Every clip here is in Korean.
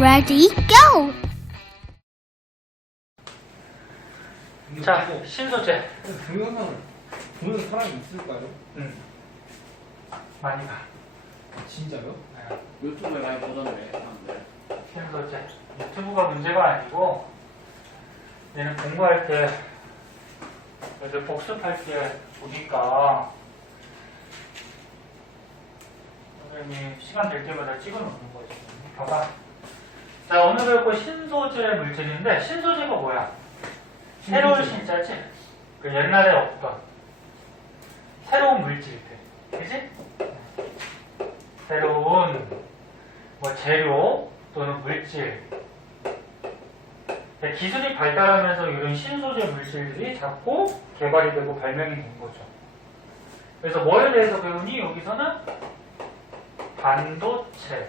Ready, go! 자, 신소재. 동영상을 보는 사람이 있을까요? 응. 많이 봐. 진짜요? 네. 유튜브에 많이 보던데 사람들. 신소재. 유튜브가 문제가 아니고, 얘는 공부할 때, 애들 복습할 때 보니까, 선생님이 시간 될 때마다 찍어 놓는 거지. 봐봐. 자, 오늘 배울 거 신소재 물질인데, 신소재가 뭐야? 새로운 신자지? 그 옛날에 없던 새로운 물질들. 그지? 새로운 뭐 재료 또는 물질. 기술이 발달하면서 이런 신소재 물질들이 자꾸 개발이 되고 발명이 된 거죠. 그래서 뭐에 대해서 배우니? 여기서는 반도체,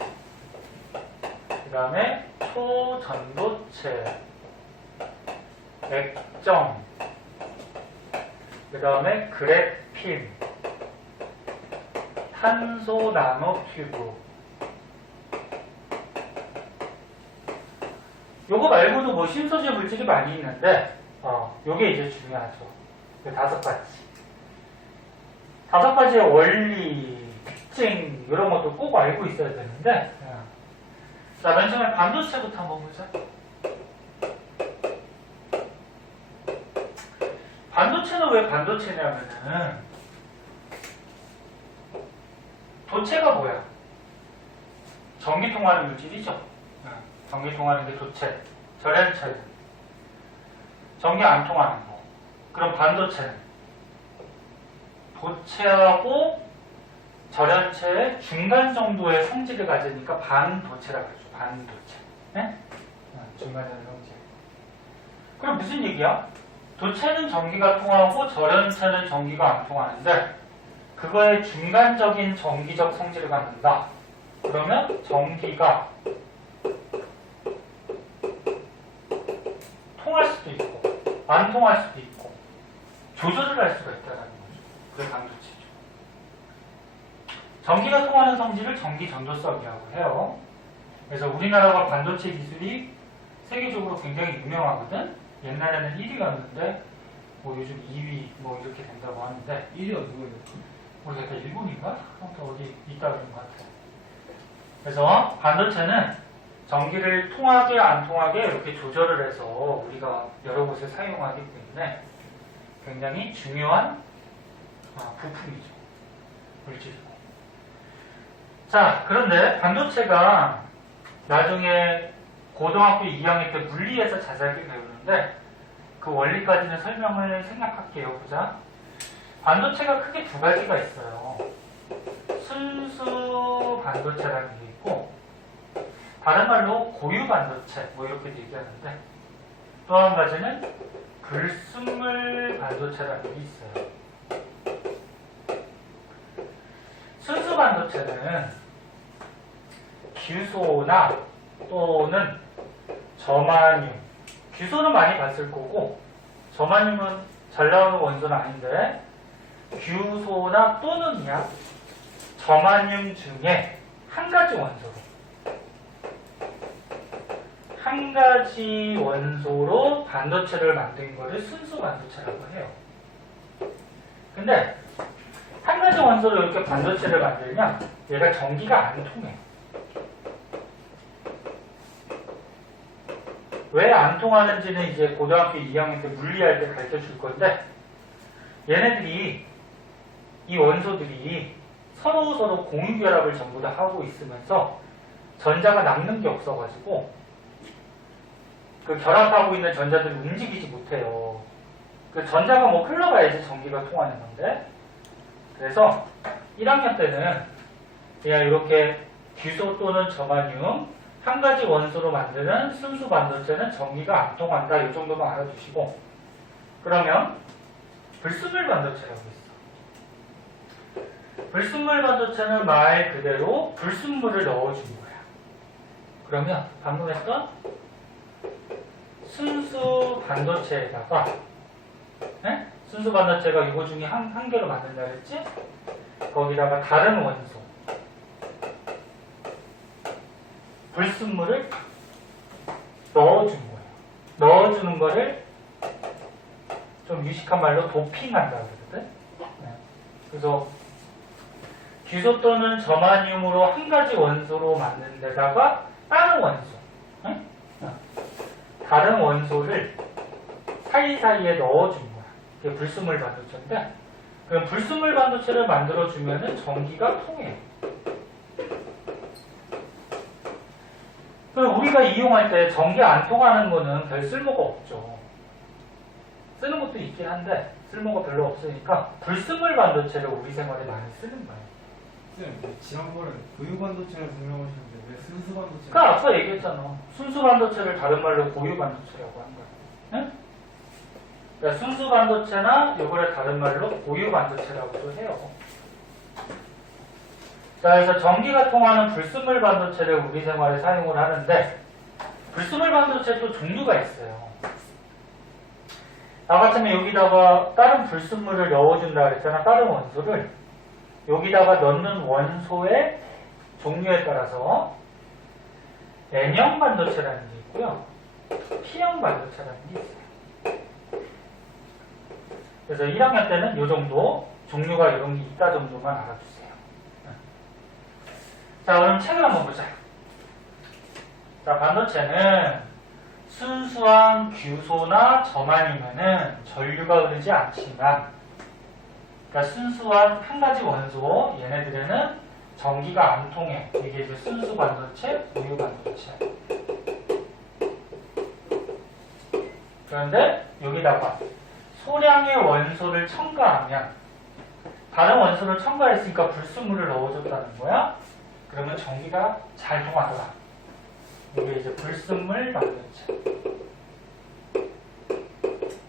그 다음에 초전도체, 액정, 그 다음에 그래핀, 탄소 나노튜브. 요거 말고도 뭐 신소재 물질이 많이 있는데, 요게 이제 중요하죠. 그 5가지. 5가지의 원리, 특징, 이런 것도 꼭 알고 있어야 되는데, 자, 맨 처음에 반도체부터 한번 보자. 반도체는 왜 반도체냐면은, 도체가 뭐야? 전기 통하는 물질이죠. 전기 통하는 게 도체. 절연체는 전기 안 통하는 거. 그럼 반도체는 도체하고 절연체의 중간 정도의 성질을 가지니까 반도체라고 하죠. 반도체. 네? 중간적인 성질. 그럼 무슨 얘기야? 도체는 전기가 통하고 절연체는 전기가 안 통하는데 그거의 중간적인 전기적 성질을 갖는다. 그러면 전기가 통할 수도 있고 안 통할 수도 있고 조절을 할 수가 있다는 거죠. 그게 반도체죠. 전기가 통하는 성질을 전기전도성이라고 해요. 그래서 우리나라가 반도체 기술이 세계적으로 굉장히 유명하거든. 옛날에는 1위였는데 뭐 요즘 2위 뭐 이렇게 된다고 하는데 1위가 누구예요? 모르겠다. 일본인가? 아무튼 어디 있다 그런 것 같아. 그래서 반도체는 전기를 통하게 안 통하게 이렇게 조절을 해서 우리가 여러 곳에 사용하기 때문에 굉장히 중요한 부품이죠. 물질이고. 자, 그런데 반도체가 나중에 고등학교 2학년 때 물리에서 자세하게 배우는데 그 원리까지는 설명을 생략할게요. 보자. 반도체가 크게 2가지가 있어요. 순수 반도체라는 게 있고 다른 말로 고유 반도체 뭐 이렇게 얘기하는데 또 한 가지는 불순물 반도체라는 게 있어요. 순수 반도체는 규소나 또는 저마늄, 규소는 많이 봤을 거고 저마늄은 잘 나오는 원소는 아닌데 규소나 또는이야 저마늄 중에 한 가지 원소로 한 가지 원소로 반도체를 만든 거를 순수 반도체라고 해요. 근데 한 가지 원소로 이렇게 반도체를 만들면 얘가 전기가 안 통해. 왜 안 통하는지는 이제 고등학교 2학년 때 물리할 때 가르쳐 줄 건데 얘네들이 이 원소들이 서로 공유 결합을 전부 다 하고 있으면서 전자가 남는 게 없어가지고 그 결합하고 있는 전자들이 움직이지 못해요. 그 전자가 뭐 흘러가야지 전기가 통하는 건데 그래서 1학년 때는 그냥 이렇게 규소 또는 저마늄 한 가지 원소로 만드는 순수 반도체는 전기가 안 통한다. 이 정도만 알아두시고 그러면 불순물 반도체라고 있어. 불순물 반도체는 말 그대로 불순물을 넣어준 거야. 그러면 방금 했던 순수 반도체에다가 순수 반도체가 이거 중에 한 개로 만든다 그랬지? 거기다가 다른 원소 불순물을 넣어준 거예요. 넣어주는 거를 좀 유식한 말로 도핑한다 그러거든. 네. 그래서 기소 또는 저마늄으로 한 가지 원소로 만든 데다가 다른 원소, 응? 다른 원소를 사이사이에 넣어준 거야. 그게 불순물 반도체인데, 그럼 불순물 반도체를 만들어주면은 전기가 통해요. 그럼 우리가 이용할 때 전기 안 통하는 거는 별 쓸모가 없죠. 쓰는 것도 있긴 한데 쓸모가 별로 없으니까 불순물 반도체를 우리 생활에 많이 쓰는 거예요. 쌤, 지난번에 고유 반도체를 설명하셨는데 왜 순수 반도체? 그러니까 앞서 얘기했잖아. 순수 반도체를 다른 말로 고유 반도체라고 한 거야. 응? 그러니까 순수 반도체나 이거를 다른 말로 고유 반도체라고도 해요. 자, 그래서 전기가 통하는 불순물 반도체를 우리 생활에 사용을 하는데, 불순물 반도체도 종류가 있어요. 나 같으면 여기다가 다른 불순물을 넣어준다 그랬잖아. 다른 원소를. 여기다가 넣는 원소의 종류에 따라서 N형 반도체라는 게 있고요. P형 반도체라는 게 있어요. 그래서 1학년 때는 이 정도 종류가 이런 게 있다 정도만 알아주세요. 자, 그럼 책을 한번 보자. 자, 반도체는 순수한 규소나 점아니면은 전류가 흐르지 않지만, 그러니까 순수한 한 가지 원소, 얘네들에는 전기가 안 통해. 이게 이제 순수 반도체, 고유 반도체. 그런데 여기다가 소량의 원소를 첨가하면, 다른 원소를 첨가했으니까 불순물을 넣어줬다는 거야. 그러면 전기가 잘 통하더라. 이게 이제 불순물 반도체.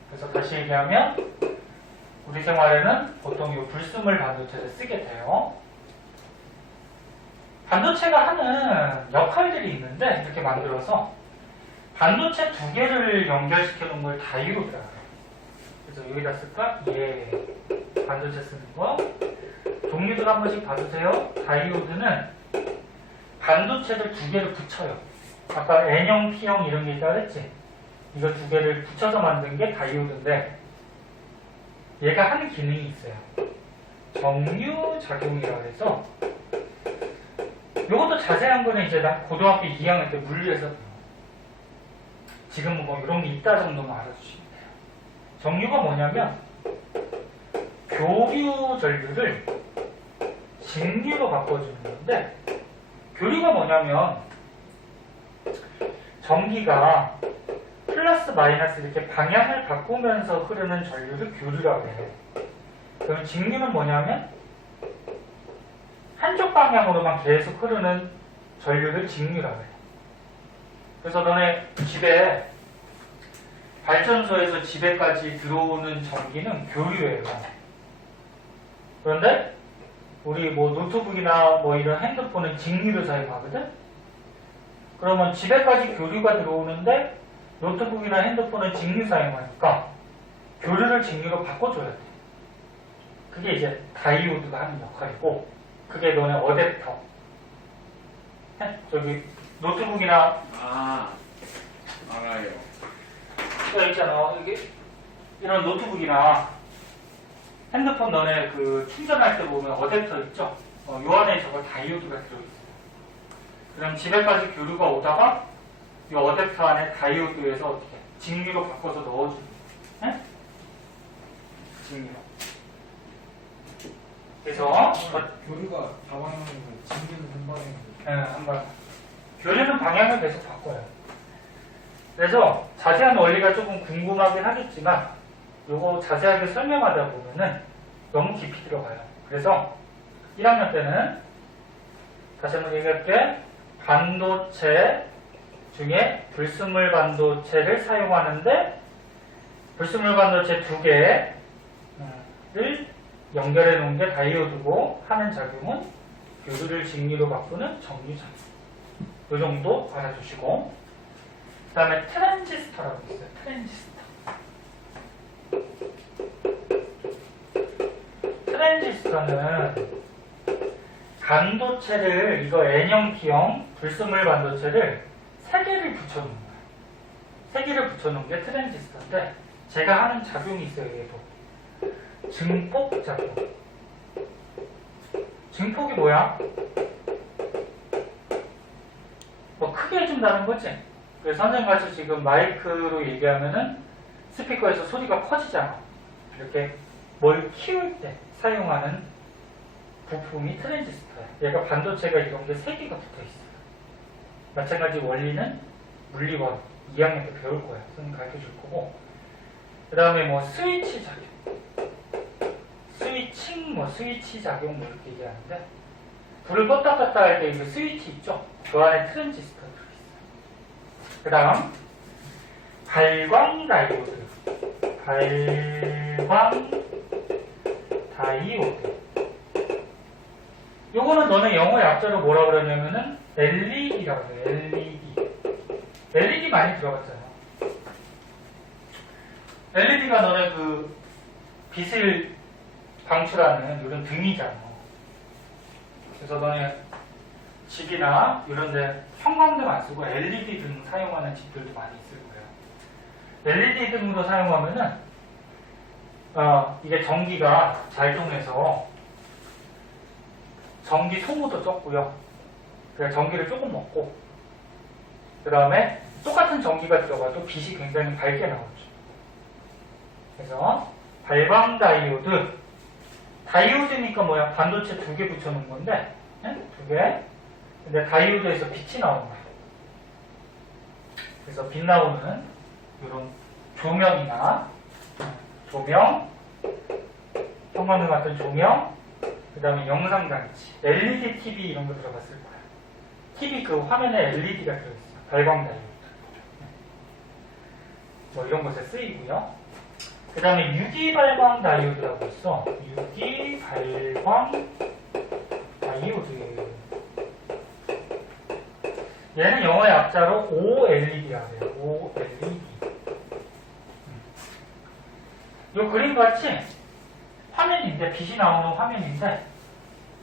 그래서 다시 얘기하면 우리 생활에는 보통 이 불순물 반도체를 쓰게 돼요. 반도체가 하는 역할들이 있는데 이렇게 만들어서 반도체 두 개를 연결시켜 놓은 걸 다이오드라고 해요. 그래서 여기다 쓸까? 예. 반도체 쓰는 거. 종류들 한 번씩 봐주세요. 다이오드는 반도체를 두 개를 붙여요. 아까 N형, P형 이런 게 있다고 했지? 이거 두 개를 붙여서 만든 게 다이오드인데, 얘가 하는 기능이 있어요. 정류작용이라고 해서, 이것도 자세한 거는 이제 나 고등학교 2학년 때 물리에서 배워요. 지금은 뭐 이런 게 있다 정도만 알아주시면 돼요. 정류가 뭐냐면, 교류 전류를 직류로 바꿔주는 건데, 교류가 뭐냐면 전기가 플러스 마이너스 이렇게 방향을 바꾸면서 흐르는 전류를 교류라고 해요. 그럼 직류는 뭐냐면 한쪽 방향으로만 계속 흐르는 전류를 직류라고 해요. 그래서 너네 집에 발전소에서 집에까지 들어오는 전기는 교류예요. 그런데 우리 뭐 노트북이나 뭐 이런 핸드폰은 직류를 사용하거든? 그러면 집에까지 교류가 들어오는데 노트북이나 핸드폰은 직류 사용하니까 교류를 직류로 바꿔줘야 돼. 그게 이제 다이오드가 하는 역할이고, 그게 너네 어댑터. 저기 노트북이나 알아요. 여기 있잖아. 여기 이런 노트북이나 핸드폰 너네 그 충전할 때 보면 어댑터 있죠? 요 안에 저거 다이오드가 들어있어요. 그럼 집에까지 교류가 오다가 이 어댑터 안에 다이오드에서 어떻게 직류로 바꿔서 넣어주는 거예요. 직류로. 그래서 교류가 다방향이고 진기는 한방향이고. 한 번. 교류는 방향을 계속 바꿔요. 그래서 자세한 원리가 조금 궁금하긴 하겠지만 요거 자세하게 설명하다 보면은 너무 깊이 들어가요. 그래서 1학년 때는 다시 한번 얘기할게. 반도체 중에 불순물 반도체를 사용하는데 불순물 반도체 두 개를 연결해 놓은 게 다이오드고 하는 작용은 교류를 직류로 바꾸는 정류작용. 이 정도 알아주시고, 그 다음에 트랜지스터라고 있어요. 트랜지스터는 반도체를, 이거 N형, P형 불순물 반도체를 세 개를 붙여놓은 거예요. 세기를 붙여놓은 게 트랜지스터인데 제가 하는 작용이 있어요. 얘도 증폭 작용. 증폭이 뭐야? 뭐 크게 해준다는 거지. 그래서 선생님같이 지금 마이크로 얘기하면은 스피커에서 소리가 커지잖아. 이렇게 뭘 키울 때 사용하는 부품이 트랜지스터야. 얘가 반도체가 이런 게 3개가 붙어 있어요. 마찬가지 원리는 물리원 2학년 때 배울 거야. 선생님 가르쳐 줄 거고. 그 다음에 뭐 스위치 작용. 스위칭, 뭐 스위치 작용 뭐 이렇게 얘기하는데 불을 껐다 껐다 할 때 이거 스위치 있죠? 그 안에 트랜지스터가 들어있어요. 그 다음 발광 다이오드. 발광 다이오드. 요거는 너네 영어 약자로 뭐라 그러냐면은 LED라고 해요. LED. LED 많이 들어봤잖아. LED가 너네 그 빛을 방출하는 이런 등이잖아. 그래서 너네 집이나 이런데 형광등 안 쓰고 LED 등 사용하는 집들도 많이 있을 거예요. LED 등으로 사용하면은 이게 전기가 잘 통해서 전기 소모도 적고요. 그래서 전기를 조금 먹고 그 다음에 똑같은 전기가 들어가도 빛이 굉장히 밝게 나오죠. 그래서 발광 다이오드. 다이오드니까 뭐야? 반도체 2개 붙여놓은 건데 2개. 근데 다이오드에서 빛이 나오는 거예요. 그래서 빛 나오는 이런 조명이나 조명, 형광등 같은 조명, 그 다음에 영상장치, LED TV 이런 거 들어봤을 거예요. TV 그 화면에 LED가 들어있어요. 발광 다이오드. 뭐 이런 곳에 쓰이고요. 그 다음에 유기발광 다이오드라고 있어. 유기발광 다이오드. 얘는 영어 약자로 OLED라고 해요. OLED. 요 그림 같이 화면인데, 빛이 나오는 화면인데,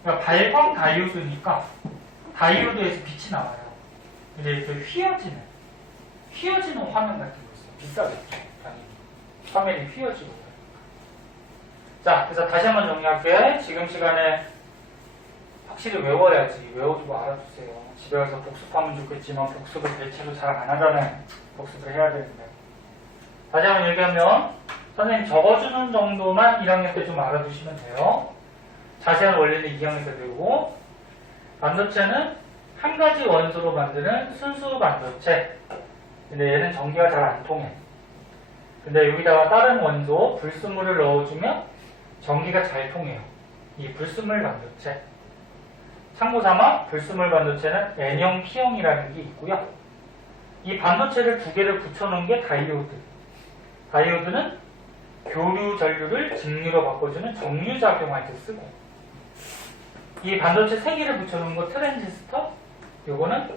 그러니까 발광 다이오드니까 다이오드에서 빛이 나와요. 근데 이렇게 휘어지는 화면 같은 거 있어요. 비싸겠죠, 당연히. 화면이 휘어지고. 자, 그래서 다시 한번 정리할게. 지금 시간에 확실히 외워야지. 외워두고 알아두세요. 집에 가서 복습하면 좋겠지만 복습을 대체로 잘 안 하잖아요. 복습을 해야 되는데. 다시 한번 얘기하면 선생님 적어주는 정도만 1학년 때 좀 알아두시면 돼요. 자세한 원리는 2학년 때 배우고, 반도체는 한 가지 원소로 만드는 순수 반도체. 근데 얘는 전기가 잘 안 통해. 근데 여기다가 다른 원소, 불순물을 넣어주면 전기가 잘 통해요. 이 불순물 반도체. 참고삼아 불순물 반도체는 N형, P형이라는 게 있고요. 이 반도체를 2개를 붙여놓은 게 다이오드. 다이오드는 교류 전류를 직류로 바꿔주는 정류작용할 때 쓰고, 이 반도체 3개를 붙여놓은 거 트랜지스터, 요거는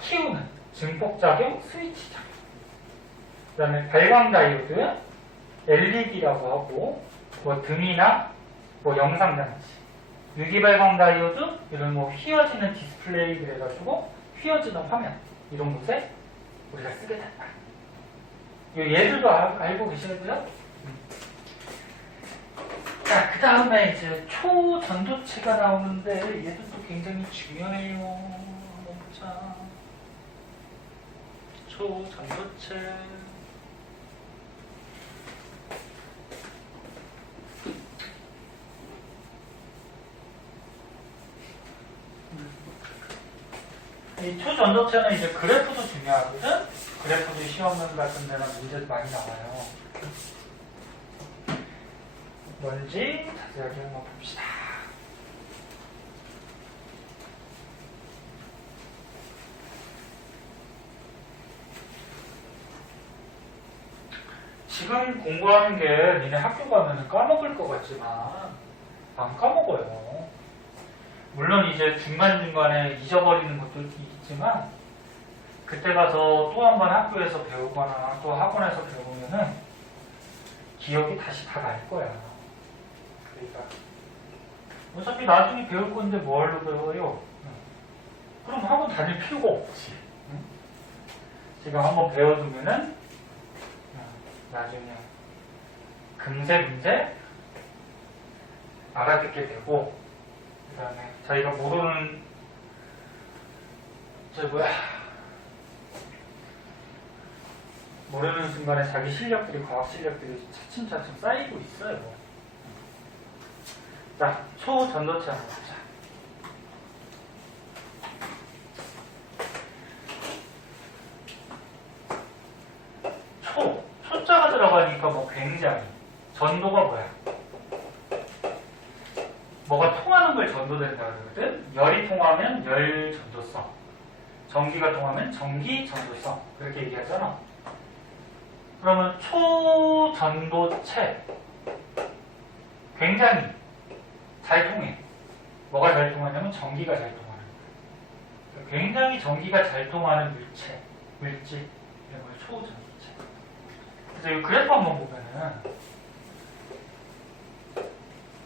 키우는 증폭작용, 스위치 작용. 그 다음에 발광 다이오드, LED라고 하고, 뭐 등이나 뭐 영상장치, 유기발광 다이오드, 이런 뭐 휘어지는 디스플레이 그래가지고 휘어지는 화면, 이런 곳에 우리가 쓰게 된다. 얘들도 알고 계시는데요? 자, 그 다음에 이제 초전도체가 나오는데 얘도 또 굉장히 중요해요. 한번 보자. 초전도체. 이 초전도체는 이제 그래프도 중요하거든? 그래프도 시험문 같은 데나 문제도 많이 나와요. 뭔지 자세하게 한번 봅시다. 지금 공부하는 게 니네 학교 가면 까먹을 것 같지만 안 까먹어요. 물론 이제 중간중간에 잊어버리는 것도 있지만 그때 가서 또 한 번 학교에서 배우거나 또 학원에서 배우면은 기억이 다시 다 날 거야. 그러니까 어차피 나중에 배울 건데 뭘로 배워요? 그럼 학원 다닐 필요가 없지. 지금 한번 배워두면은 나중에 금세 알아듣게 되고, 그 다음에 자기가 모르는 모르는 순간에 자기 실력들이, 과학 실력들이 차츰차츰 쌓이고 있어요. 자, 초전도체 한번 보자. 초자가 들어가니까 뭐 굉장히. 전도가 뭐야? 뭐가 통하는 걸 전도된다 그러거든? 열이 통하면 열 전도성, 전기가 통하면 전기 전도성, 그렇게 얘기하잖아. 그러면 초전도체 굉장히 잘 통해. 뭐가 잘 통하냐면 전기가 잘 통하는 거야. 굉장히 전기가 잘 통하는 물질 이런 걸 초전도체. 그래서 이 그래프 한번 보면은,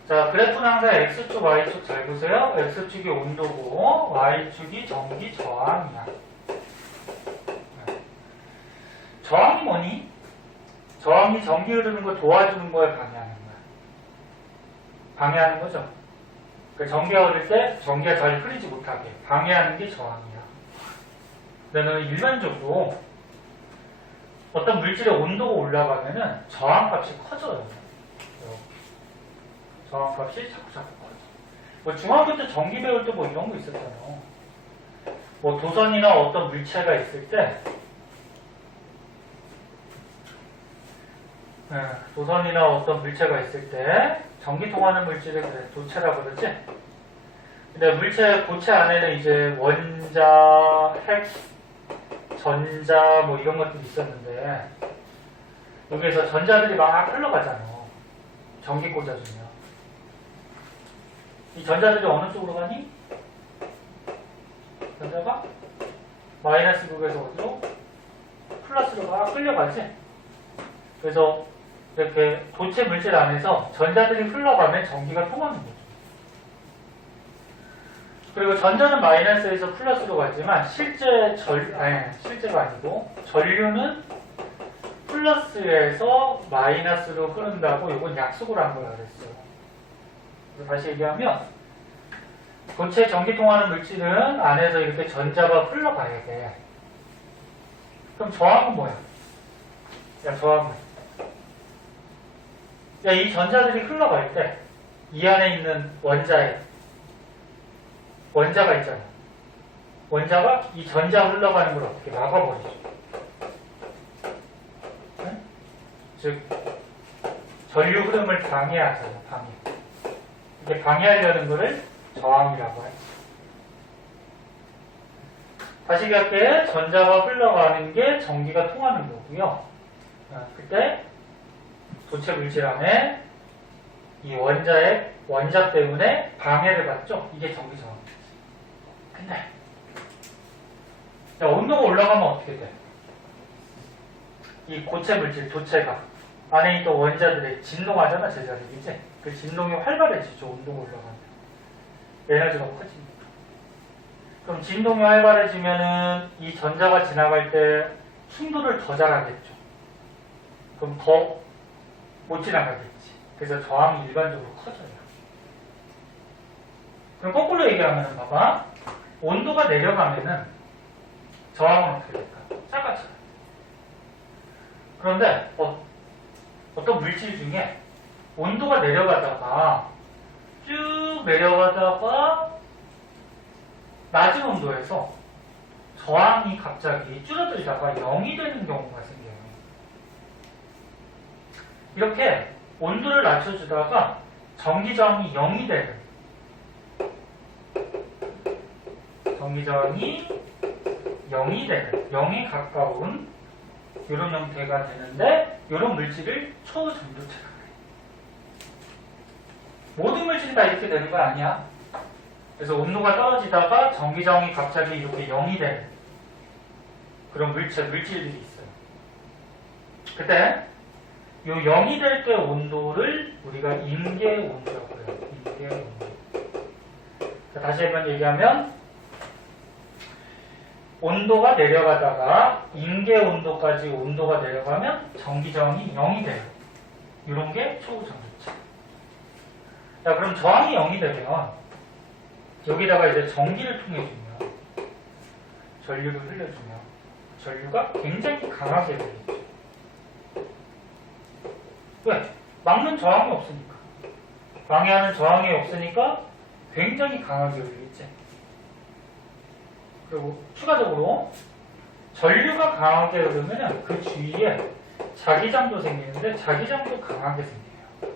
자, 그래프는 항상 X축, Y축 잘 보세요. X축이 온도고 Y축이 전기 저항이야. 저항이 뭐니? 저항이 전기 흐르는 걸 도와주는 거에 방해하는 거야. 방해하는 거죠. 그러니까 전기가 흐를 때 전기가 잘 흐르지 못하게 방해하는 게 저항이야. 그러면 일반적으로 어떤 물질의 온도가 올라가면은 저항값이 커져요. 저항값이 자꾸자꾸 커져. 뭐 중학교 때 전기 배울 때 뭐 이런 거 있었잖아요. 뭐 도선이나 어떤 물체가 있을 때, 도선이나 어떤 물체가 있을 때 전기 통하는 물질을 그래 도체라고 그러지. 근데 물체 고체 안에는 이제 원자, 핵, 전자 뭐 이런 것들이 있었는데, 여기에서 전자들이 막 흘러가잖아요. 전기 꽂아주면. 이 전자들이 어느 쪽으로 가니? 전자가 마이너스 극에서 어디로? 플러스로 막 끌려가지. 그래서 이렇게 도체 물질 안에서 전자들이 흘러가면 전기가 통하는 거죠. 그리고 전자는 마이너스에서 플러스로 가지만 실제가 아니고 전류는 플러스에서 마이너스로 흐른다고 이건 약속을 한 거라 그랬어요. 다시 얘기하면 도체 전기 통하는 물질은 안에서 이렇게 전자가 흘러가야 돼. 그럼 저항은 뭐야? 저항은 이 전자들이 흘러갈 때 이 안에 있는 원자가 있잖아. 원자가 이 전자 흘러가는 걸 어떻게 막아버리죠. 네? 즉 전류 흐름을 방해하잖아. 이게 방해하려는 것을 저항이라고 해요. 다시 얘기할게. 전자가 흘러가는 게 전기가 통하는 거고요. 그때 도체 물질 안에 이 원자 때문에 방해를 받죠. 이게 전기 저항. 근데 온도가 올라가면 어떻게 돼? 이 고체 물질, 도체가 안에 있던 원자들이 진동하잖아, 제자리. 이제 그 진동이 활발해지죠. 온도가 올라가면 에너지가 커집니다. 그럼 진동이 활발해지면은 이 전자가 지나갈 때 충돌을 더 잘하겠죠. 그럼 더 못 지나가겠지. 그래서 저항이 일반적으로 커져요. 그럼 거꾸로 얘기하면 봐봐. 온도가 내려가면은 저항은 어떻게 될까? 작아져요. 그런데 어떤 물질 중에 온도가 내려가다가 쭉 내려가다가 낮은 온도에서 저항이 갑자기 줄어들다가 0이 되는 경우가 생겨요. 이렇게 온도를 낮춰주다가 전기저항이 0이 되는, 전기저항이 0이 되는, 0에 가까운 이런 형태가 되는데, 이런 물질을 초전도체라고 해요. 모든 물질이 다 이렇게 되는 거 아니야. 그래서 온도가 떨어지다가 전기저항이 갑자기 이렇게 0이 되는 그런 물질들이 있어요. 그때 이 0이 될 때 온도를 우리가 임계 온도라고 해요. 임계 온도. 다시 한번 얘기하면 온도가 내려가다가 임계 온도까지 온도가 내려가면 전기 저항이 0이 돼요. 이런 게 초전도체. 자, 그럼 저항이 0이 되면 여기다가 이제 전기를 통해 주면 전류를 흘려주면 전류가 굉장히 강하게 되겠죠. 왜? 막는 저항이 없으니까. 방해하는 저항이 없으니까 굉장히 강하게 흘리겠지. 그리고 추가적으로 전류가 강하게 흐르면 그 주위에 자기장도 생기는데 자기장도 강하게 생겨요.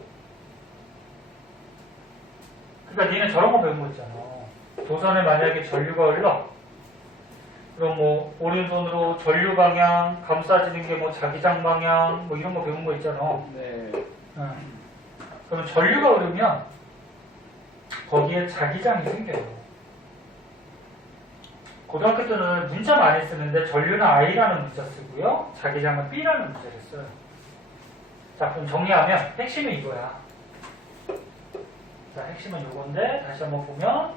그러니까 니네 저런 거 배운 거 있잖아. 도선에 만약에 전류가 흘러, 그럼 뭐 오른손으로 전류 방향 감싸지는 게 뭐 자기장 방향 뭐 이런 거 배운 거 있잖아. 네. 그러면 전류가 흐르면 거기에 자기장이 생겨요. 고등학교 때는 문자 많이 쓰는데 전류는 I라는 문자 쓰고요. 자기장은 B라는 문자를 써요. 자, 그럼 정리하면 핵심은 이거야. 자, 핵심은 이건데 다시 한번 보면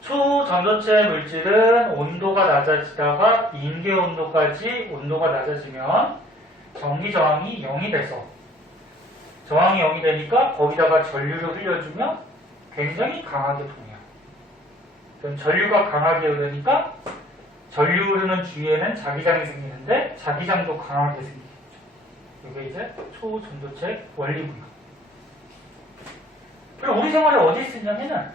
초전도체 물질은 온도가 낮아지다가 임계 온도까지 온도가 낮아지면 전기 저항이 0이 돼서 저항이 0이 되니까 거기다가 전류를 흘려주면 굉장히 강하게 통해요. 그럼 전류가 강하게 흐르니까 전류 흐르는 주위에는 자기장이 생기는데 자기장도 강하게 생기겠죠. 이게 이제 초전도체 원리고요. 그럼 우리 생활에 어디 쓰냐면은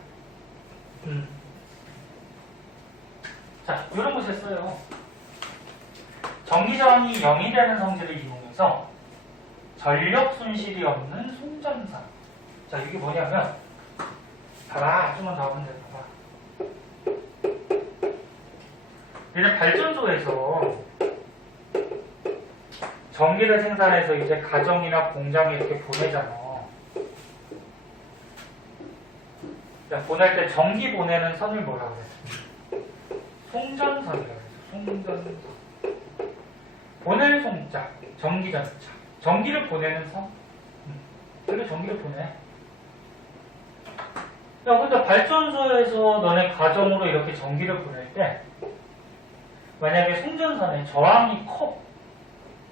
자, 이런 곳에 써요. 전기 저항이 0이 되는 성질을 이용해서 전력 손실이 없는 송전선. 자, 이게 뭐냐면 봐봐, 좀만 더 하면 돼. 봐봐. 얘는 발전소에서 전기를 생산해서 이제 가정이나 공장에 이렇게 보내잖아. 자, 보낼 때 전기 보내는 선을 뭐라 그래? 송전선이라고 해서 송전선. 보낼 송자, 전기전자. 전기를 보내는 선. 그래, 전기를 보내. 야, 근데 발전소에서 너네 가정으로 이렇게 전기를 보낼 때 만약에 송전선에 저항이 커.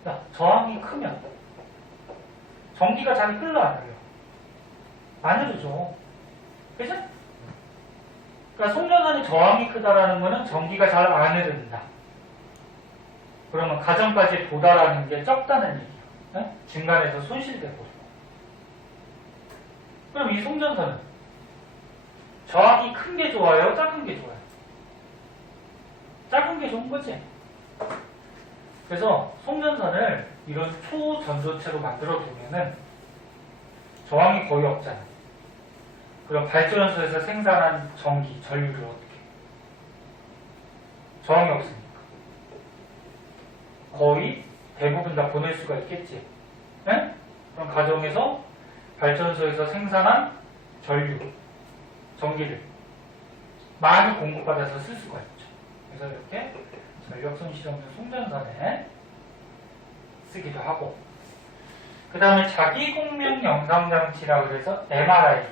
야, 저항이 크면 전기가 잘 흘러 안 흘러? 안 흐르죠. 그죠? 그러니까 송전선이 저항이 크다라는 거는 전기가 잘 안 흐른다. 그러면 가정까지 도달하는 게 적다는 얘기예요. 네? 중간에서 손실되고. 그럼 이 송전선은 저항이 큰 게 좋아요? 작은 게 좋아요? 작은 게 좋은 거지. 그래서 송전선을 이런 초전도체로 만들어 두면은 저항이 거의 없잖아. 그럼 발전소에서 생산한 전기, 전류를 어떻게 해? 저항이 없으니까 거의 대부분 다 보낼 수가 있겠지. 네? 그럼 가정에서 발전소에서 생산한 전류, 전기를 많이 공급받아서 쓸 수가 있죠. 그래서 이렇게 전력 손실 없는 송전선에 쓰기도 하고, 그 다음에 자기공명 영상장치라 그래서 MRI.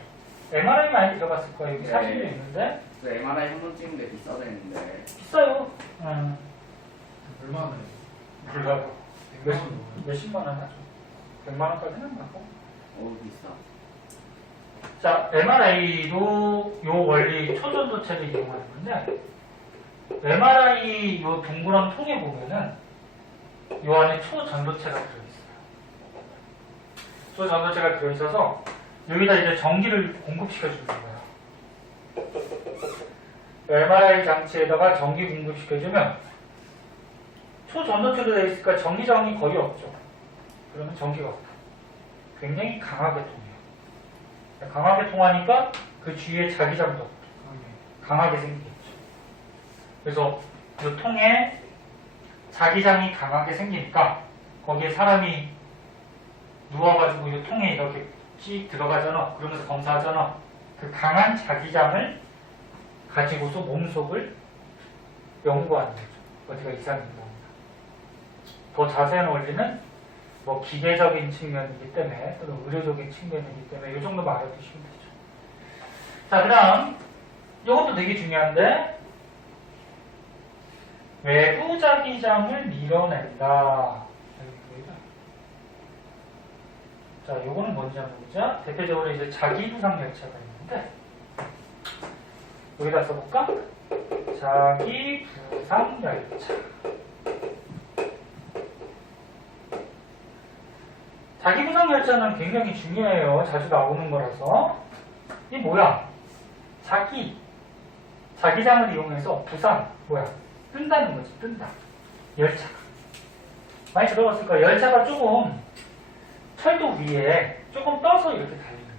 MRI 많이 들어봤을 거예요. 여기 네. 사진도 있는데. 그 MRI 한번 찍는데 비싸다 했는데. 비싸요. 얼마나 몰라요. 몇십 원? 몇십만 원 하죠. 100만 원까지는 안 가고. 비싸. 자, MRI도 요 원리 초전도체를 이용하는 건데, MRI 요 둥그런 통에 보면은 요 안에 초전도체가 들어있어요. 초전도체가 들어있어서 여기다 이제 전기를 공급시켜주는 거예요. MRI 장치에다가 전기 공급시켜주면 초전도체로 되어 있으니까 전기 저항이 거의 없죠. 그러면 전기가 없다. 굉장히 강하게 통해요. 강하게 통하니까 그 주위에 자기장도 강하게 생기겠죠. 그래서 이 통에 자기장이 강하게 생기니까 거기에 사람이 누워가지고 이 통에 이렇게 씩 들어가잖아. 그러면서 검사하잖아. 그 강한 자기장을 가지고서 몸속을 연구하는 거죠. 어디가 이상인 겁니다. 더 자세한 원리는 뭐 기계적인 측면이기 때문에 또는 의료적인 측면이기 때문에 이 정도만 알아두시면 되죠. 자, 그 다음 이것도 되게 중요한데 외부 자기장을 밀어낸다. 자, 요거는 뭔지 한번 보자. 대표적으로 이제 자기부상 열차가 있는데 여기다 써볼까? 자기부상 열차. 자기부상 열차는 굉장히 중요해요. 자주 나오는 거라서. 이 뭐야? 자기장을 이용해서 부상, 뭐야? 뜬다는 거지, 뜬다. 열차가. 많이 들어봤을 거야. 열차가 조금 철도 위에 조금 떠서 이렇게 달리는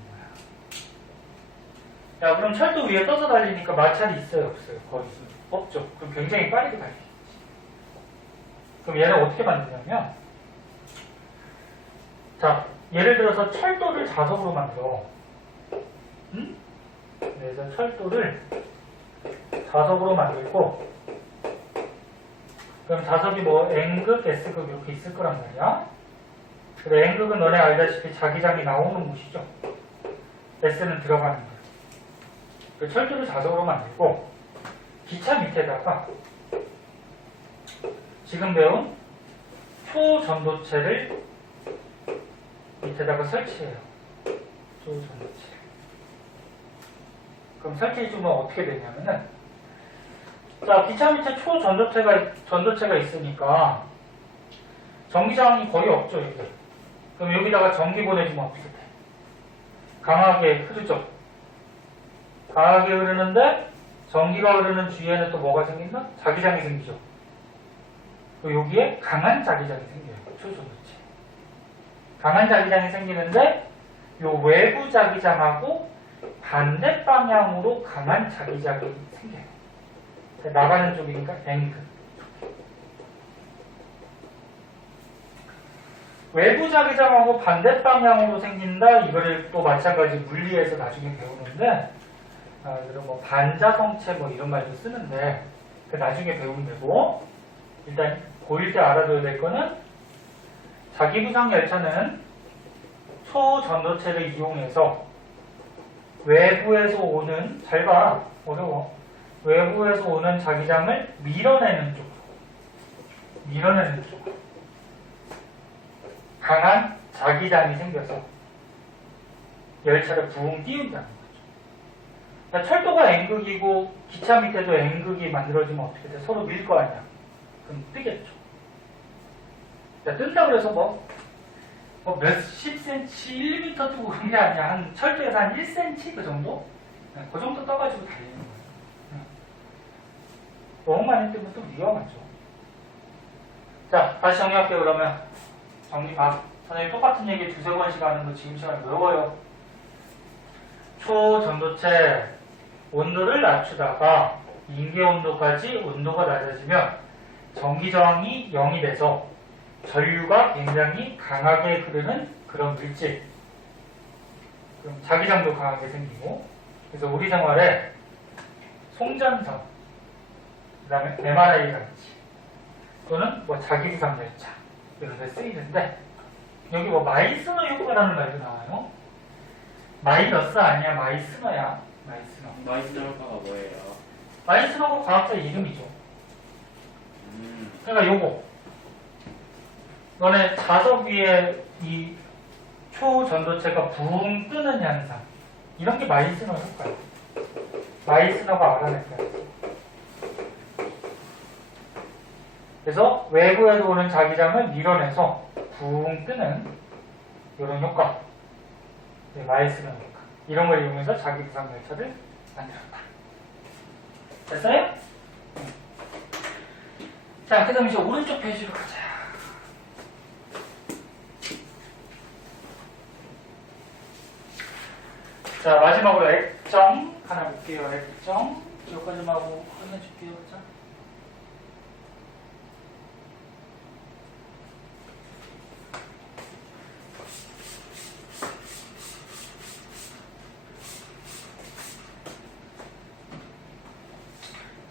거야. 야, 그럼 철도 위에 떠서 달리니까 마찰이 있어요, 없어요? 거의 없죠. 그럼 굉장히 빠르게 달리겠지. 그럼 얘를 어떻게 만드냐면, 자, 예를 들어서 철도를 자석으로 만들어. 응? 그래서 철도를 자석으로 만들고, 그럼 자석이 뭐 N극, S극 이렇게 있을 거란 말이야. 그래, N극은 너네 알다시피 자기장이 나오는 곳이죠. S는 들어가는 거야. 그 철도를 자석으로 만들고 기차 밑에다가 지금 배운 초전도체를 밑에다가 설치해요. 초전도체. 그럼 설치해주면 어떻게 되냐면은, 자, 기차 밑에 전도체가 있으니까 전기 저항이 거의 없죠, 이게. 그럼 여기다가 전기 보내주면 어떻게 돼? 강하게 흐르죠. 강하게 흐르는데 전기가 흐르는 주위에는 또 뭐가 생긴다? 자기장이 생기죠. 그리고 여기에 강한 자기장이 생겨요. 초전도체. 강한 자기장이 생기는데 요 외부 자기장하고 반대 방향으로 강한 자기장이 생겨요. 나가는 쪽이니까 N극. 외부 자기장하고 반대 방향으로 생긴다. 이거를 또 마찬가지 물리에서 나중에 배우는데, 그리고 뭐 반자성체 뭐 이런 말도 쓰는데 그 나중에 배우면 되고, 일단 고1 때 알아둬야 될 거는 자기부상 열차는 초전도체를 이용해서 외부에서 오는, 잘 봐, 어려워. 외부에서 오는 자기장을 밀어내는 쪽으로 강한 자기장이 생겨서 열차를 붕 띄운다는 거죠. 그러니까 철도가 N극이고 기차 밑에도 N극이 만들어지면 어떻게 돼? 서로 밀 거 아니야. 그럼 뜨겠죠. 그러니까 뜬다 그래서 몇십 cm, 1m 뜨고 그런 게 아니야. 한 철도에서 한 1cm 그 정도? 그 정도 떠가지고 달리는 거예요. 너무 많이 뜨면 또 위험하죠. 자, 다시 정리할게요. 그러면 정리 봐. 선생님 똑같은 얘기 두세 번씩 하는 거 지금 시간에 외워요. 초전도체 온도를 낮추다가 인계 온도까지 온도가 낮아지면 전기 저항이 0이 돼서 전류가 굉장히 강하게 흐르는 그런 물질. 그럼 자기장도 강하게 생기고, 그래서 우리 생활에 송전선, 그 다음에 MRI 장치, 또는 뭐 자기부상 열차 이런 데 쓰이는데, 여기 뭐 마이스너 효과라는 말도 나와요. 마이너스 아니야, 마이스너야. 마이스터 효과가 뭐예요? 마이스너가 과학자 이름이죠. 그러니까 요거 너네 자석 위에 이 초전도체가 붕 뜨는 현상, 이런 게 마이스너 효과예요. 마이스너가 알아낼 거예요. 그래서 외부에서 오는 자기장을 밀어내서 붕 뜨는 이런 효과, 마이스너 효과, 이런 걸 이용해서 자기부상 열차를 만들었다. 됐어요? 자, 그 다음에 이제 오른쪽 페이지로 가자. 자, 마지막으로 액정 하나 볼게요. 액정 여기까지 좀 하고 끝내줄게요.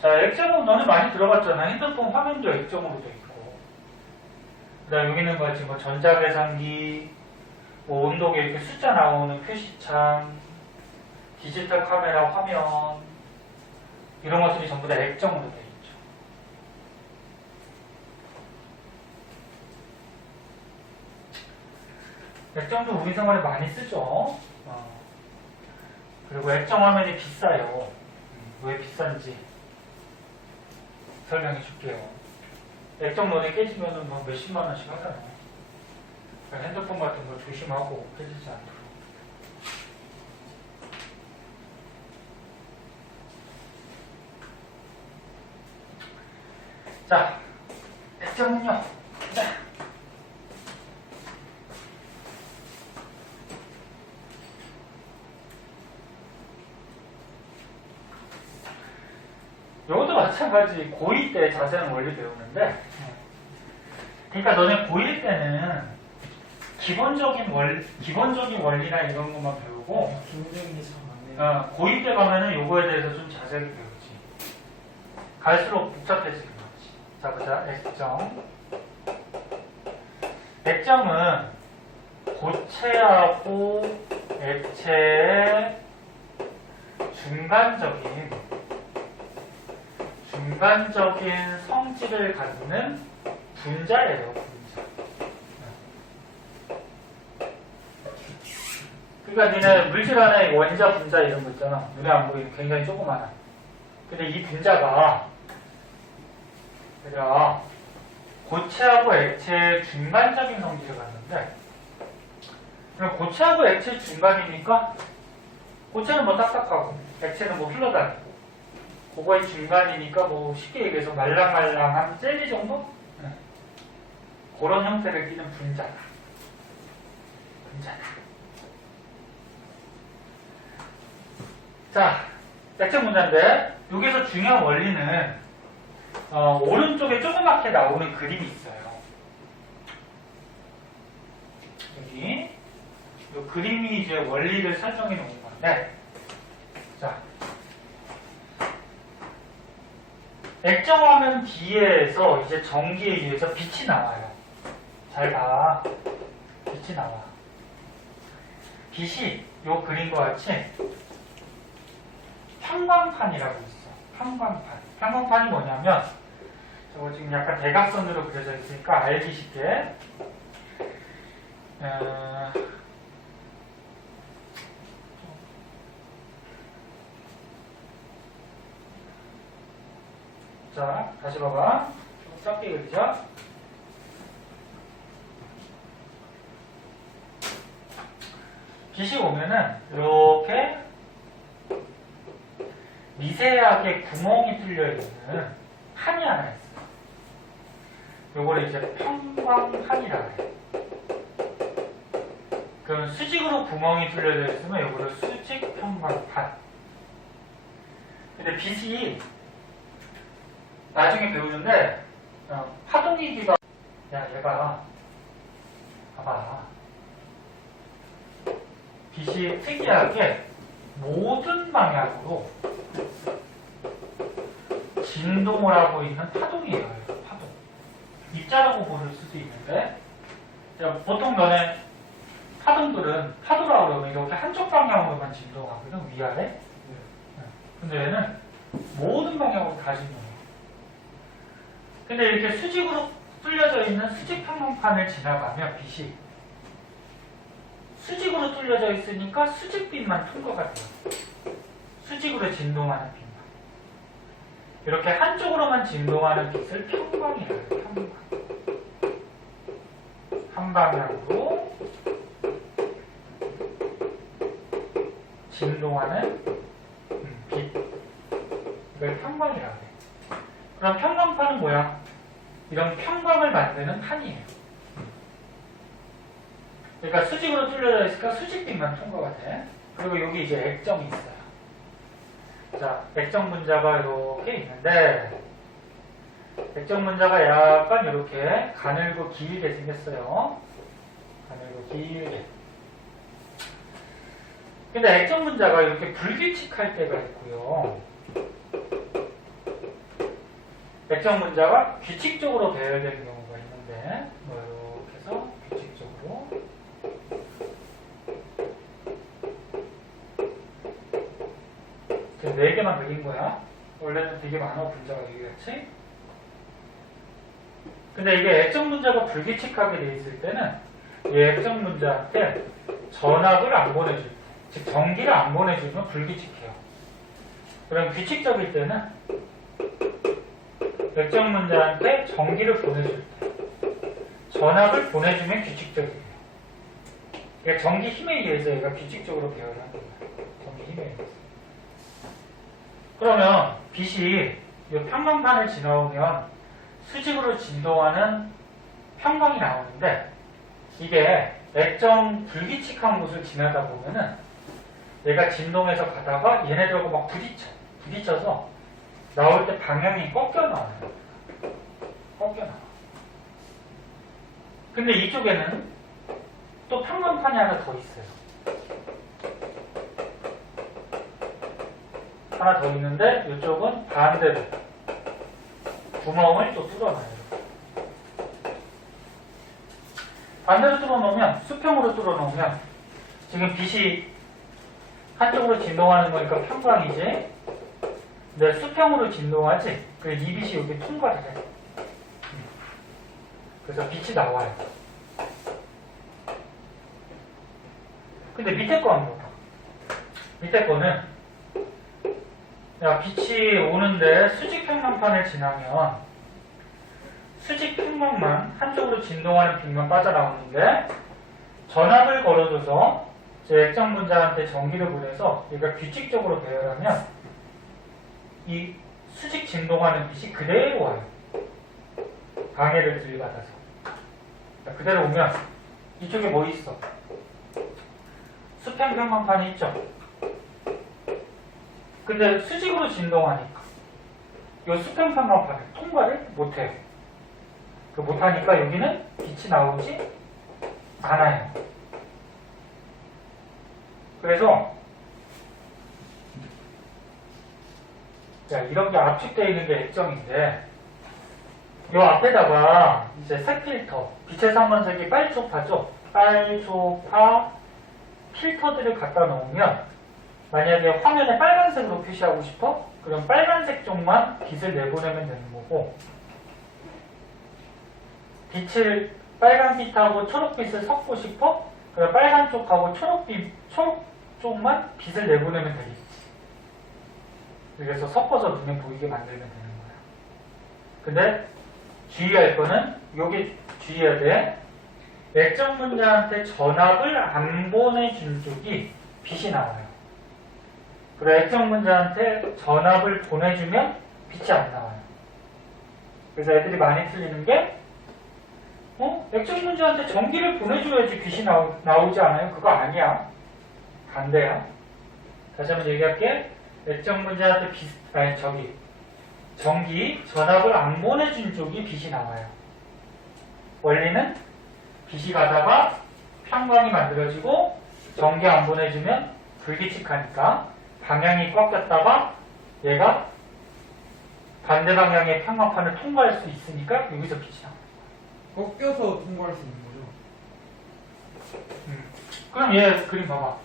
자, 액정은 너는 많이 들어봤잖아. 핸드폰 화면도 액정으로 돼 있고, 그 다음 여기는 뭐지, 뭐 전자계산기, 뭐 온도계 이렇게 숫자 나오는 표시창, 디지털 카메라 화면, 이런 것들이 전부 다 액정으로 되어 있죠. 액정도 우리 생활에 많이 쓰죠. 그리고 액정 화면이 비싸요. 왜 비싼지 설명해 줄게요. 액정 너네 깨지면은 막 몇십만 원씩 하잖아요. 그러니까 핸드폰 같은 거 조심하고 깨지지 않도록. 자, 액정은요. 자. 이것도 마찬가지 고2 때 자세한 원리 배우는데, 그러니까 너네 고1 때는 기본적인 원리나 이런 것만 배우고, 기본적인 게 참 많네요. 고2 때 가면은 요거에 대해서 좀 자세하게 배우지. 갈수록 복잡해지는 거지. 자, 보자. 액정. 액정은 고체하고 액체의 중간적인 성질을 갖는 분자예요, 분자. 그러니까 니네 물질 하나의 원자, 분자 이런 거 있잖아. 눈에 안 보이는 굉장히 조그마한. 근데 이 분자가 얘들아 고체하고 액체의 중간적인 성질을 갖는데, 그럼 고체하고 액체 중간이니까 고체는 뭐 딱딱하고 액체는 뭐 흘러다니고, 그거의 중간이니까 뭐 쉽게 얘기해서 말랑말랑한 젤리 정도? 네. 그런 형태를 띠는 분자다. 자, 액체 분자인데 여기서 중요한 원리는 오른쪽에 조그맣게 나오는 그림이 있어요. 여기 이 그림이 이제 원리를 설정해 놓은 건데, 자, 액정화면 뒤에서 이제 전기에 의해서 빛이 나와요. 잘 봐. 빛이 나와. 빛이 요 그림과 같이 평광판이라고 있어. 평광판. 평광판이 뭐냐면, 저거 지금 약간 대각선으로 그려져 있으니까 알기 쉽게. 자, 다시 봐봐. 좀 작게 그리자. 빛이 오면은 이렇게 미세하게 구멍이 뚫려 있는 판이 하나 있어요. 요거를 이제 평광판이라 해요. 그럼 수직으로 구멍이 뚫려져 있으면 요거를 수직 평광판. 근데 빛이 나중에 배우는데 파동이기가, 야 얘가 봐봐, 빛이 특이하게 모든 방향으로 진동을 하고 있는 파동이에요. 파동. 입자라고 부를 수도 있는데, 보통 너네 파동들은 파도라고 그러면 이렇게 한쪽 방향으로만 진동하거든, 위아래. 근데 얘는 모든 방향으로 다 진동해요. 근데 이렇게 수직으로 뚫려져 있는 수직 평광판을 지나가면 빛이 수직으로 뚫려져 있으니까 수직빛만 통과가 돼요. 수직으로 진동하는 빛만. 이렇게 한쪽으로만 진동하는 빛을 평광이라고 해요. 평광. 한 방향으로 진동하는 빛. 이걸 평광이라고 해요. 그럼 평광판은 뭐야? 이런 평광을 만드는 판이에요. 그러니까 수직으로 뚫려져 있으니까 수직빛만 통과가 돼. 그리고 여기 이제 액정이 있어요. 자, 액정 분자가 이렇게 있는데, 액정 분자가 약간 이렇게 가늘고 길게 생겼어요. 가늘고 길게. 근데 액정 분자가 이렇게 불규칙할 때가 있고요. 액정 분자가 규칙적으로 배열되는 경우가 있는데, 뭐 이렇게 해서 규칙적으로. 지금 4개만 그린 거야. 원래는 되게 많아 분자가 되겠지? 근데 이게 액정 분자가 불규칙하게 돼 있을 때는 이 액정 분자한테 전압을 안 보내줄 때, 즉 전기를 안 보내주면 불규칙해요. 그럼 규칙적일 때는 액정 분자한테 전기를 보내줄 때, 전압을 보내주면 규칙적이에요. 그러니까 전기 힘에 의해서 얘가 규칙적으로 배열을 하는 거예요. 전기 힘에 의해서. 그러면 빛이 이 평광판을 지나오면 수직으로 진동하는 평광이 나오는데 이게 액정 불규칙한 곳을 지나다 보면은 얘가 진동해서 가다가 얘네들하고 막 부딪혀서 나올 때 방향이 꺾여 나와요. 꺾여 나와. 근데 이쪽에는 또 평광판이 하나 더 있어요. 하나 더 있는데 이쪽은 반대로 구멍을 또 뚫어놔요. 반대로 뚫어놓으면 수평으로 뚫어놓으면 지금 빛이 한쪽으로 진동하는 거니까 평광이지. 근데 수평으로 진동하지. 그래서 이 빛이 여기 통과를 해. 그래서 빛이 나와요. 근데 밑에 거 한번 봐. 밑에 거는 야, 빛이 오는데 수직 평광판을 지나면 수직 평광만 한쪽으로 진동하는 빛만 빠져나오는데 전압을 걸어줘서 제 액정 분자한테 전기를 보내서 얘가 규칙적으로 배열하면 이 수직 진동하는 빛이 그대로 와요. 방해를 들이받아서. 그대로 오면 이쪽에 뭐 있어? 수평 평광판이 있죠? 근데 수직으로 진동하니까 이 수평 평광판을 통과를 못해요. 그 못하니까 여기는 빛이 나오지 않아요. 그래서 자, 이런 게 압축되어 있는 게 액정인데 이 앞에다가 이제 색 필터, 빛의 삼원색이 빨초파죠. 빨초파 필터들을 갖다 놓으면 만약에 화면에 빨간색으로 표시하고 싶어? 그럼 빨간색 쪽만 빛을 내보내면 되는 거고 빛을 빨간빛하고 초록빛을 섞고 싶어? 그럼 빨간 쪽하고 초록 쪽만 빛을 내보내면 되겠지. 그래서 섞어서 눈에 보이게 만들면 되는 거야. 근데 주의할 거는 요게 주의해야 돼. 액정 분자한테 전압을 안 보내준 쪽이 빛이 나와요. 그리고 액정 분자한테 전압을 보내주면 빛이 안 나와요. 그래서 애들이 많이 틀리는 게 액정 분자한테 전기를 보내줘야지 빛이 나오지 않아요? 그거 아니야. 반대야. 다시 한번 얘기할게. 액정 분자한테 전기, 전압을 안 보내준 쪽이 빛이 나와요. 원리는 빛이 가다가 평광이 만들어지고 전기 안 보내주면 불규칙하니까 방향이 꺾였다가 얘가 반대 방향의 평광판을 통과할 수 있으니까 여기서 빛이 나와요. 꺾여서 통과할 수 있는 거죠? 그럼 얘 그림 봐봐.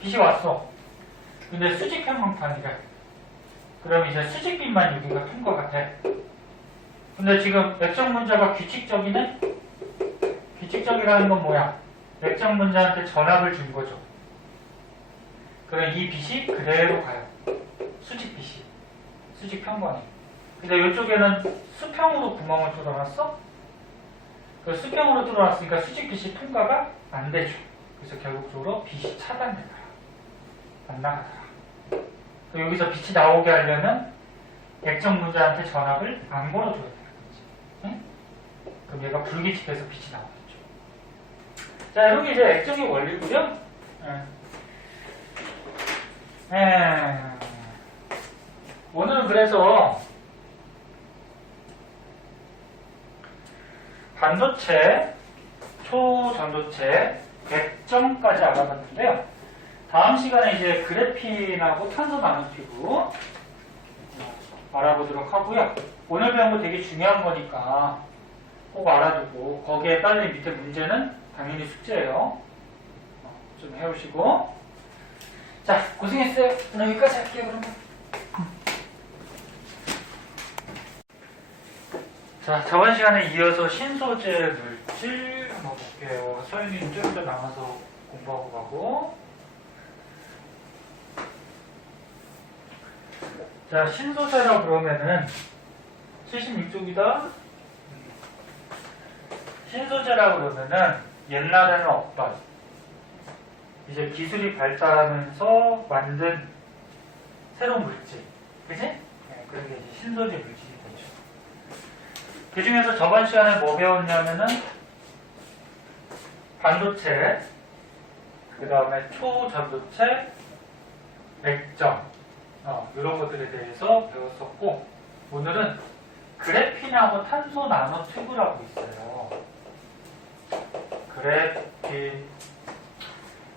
빛이 왔어. 근데 수직 평광판이래. 그럼 이제 수직빛만 여기가 통과가 돼. 근데 지금 액정 분자가 규칙적이네? 규칙적이라는 건 뭐야? 액정 분자한테 전압을 준 거죠. 그럼 이 빛이 그대로 가요. 수직빛이. 수직 평광이. 근데 이쪽에는 수평으로 구멍을 뚫어놨어? 그 수평으로 뚫어놨으니까 수직빛이 통과가 안 되죠. 그래서 결국적으로 빛이 차단되더라. 안 나가더라. 여기서 빛이 나오게 하려면 액정 분자한테 전압을 안 걸어줘야 되는 거지. 응? 그럼 얘가 불규칙해서 빛이 나오겠죠. 자, 이렇게 이제 액정의 원리고요. 오늘은 그래서 반도체, 초전도체, 액정까지 알아봤는데요. 다음 시간에 이제 그래핀하고 탄소 나노튜브 알아보도록 하고요. 오늘 배운 거 되게 중요한 거니까 꼭 알아두고 거기에 딸린 밑에 문제는 당연히 숙제예요. 좀 해오시고. 자, 고생했어요. 오늘 여기까지 할게요. 그러면. 자, 저번 시간에 이어서 신소재 물질 한번 볼게요. 서윤이는 좀 더 남아서 공부하고 가고. 자, 신소재라 그러면은 76쪽이다. 신소재라 그러면은 옛날에는 없던 이제 기술이 발달하면서 만든 새로운 물질, 그치? 네, 그런 게 이제 신소재 물질이 되죠. 그 중에서 저번 시간에 뭐 배웠냐면은 반도체, 그 다음에 초전도체, 맥점, 이런 것들에 대해서 배웠었고, 오늘은 그래핀하고 탄소 나노 튜브라고 있어요. 그래핀,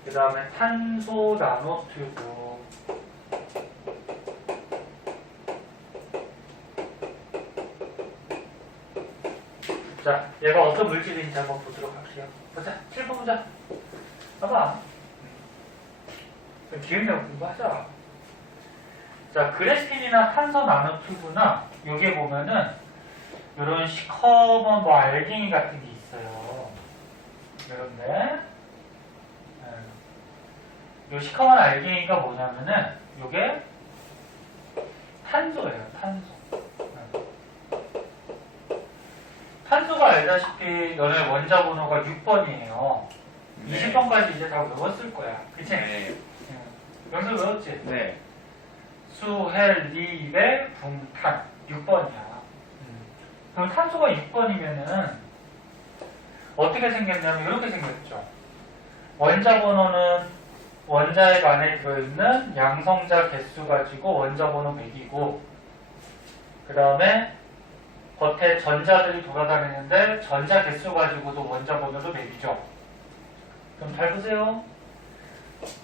그 다음에 탄소 나노 튜브. 자, 얘가 어떤 물질인지 한번 보도록 할게요. 보자, 7번 보자. 봐봐. 좀 기억력 공부하자. 자, 그래핀이나 탄소 나노 튜브나 여기에 보면은 이런 시커먼 뭐 알갱이 같은 게 있어요. 이런데 이 시커먼 알갱이가 뭐냐면은 이게 탄소예요. 탄소. 탄소가 알다시피 너네 원자 번호가 6번이에요. 네. 20번까지 이제 다 외웠을 거야. 그치? 네. 여기서 외웠지? 네. 수헬리베 붕탄 6번이야. 그럼 탄소가 6번이면은 어떻게 생겼냐면 이렇게 생겼죠. 원자 번호는 원자핵 안에 들어있는 양성자 개수 가지고 원자 번호 100이고 그 다음에 겉에 전자들이 돌아다니는데 전자 개수 가지고도 원자 번호도 100이죠. 그럼 잘 보세요.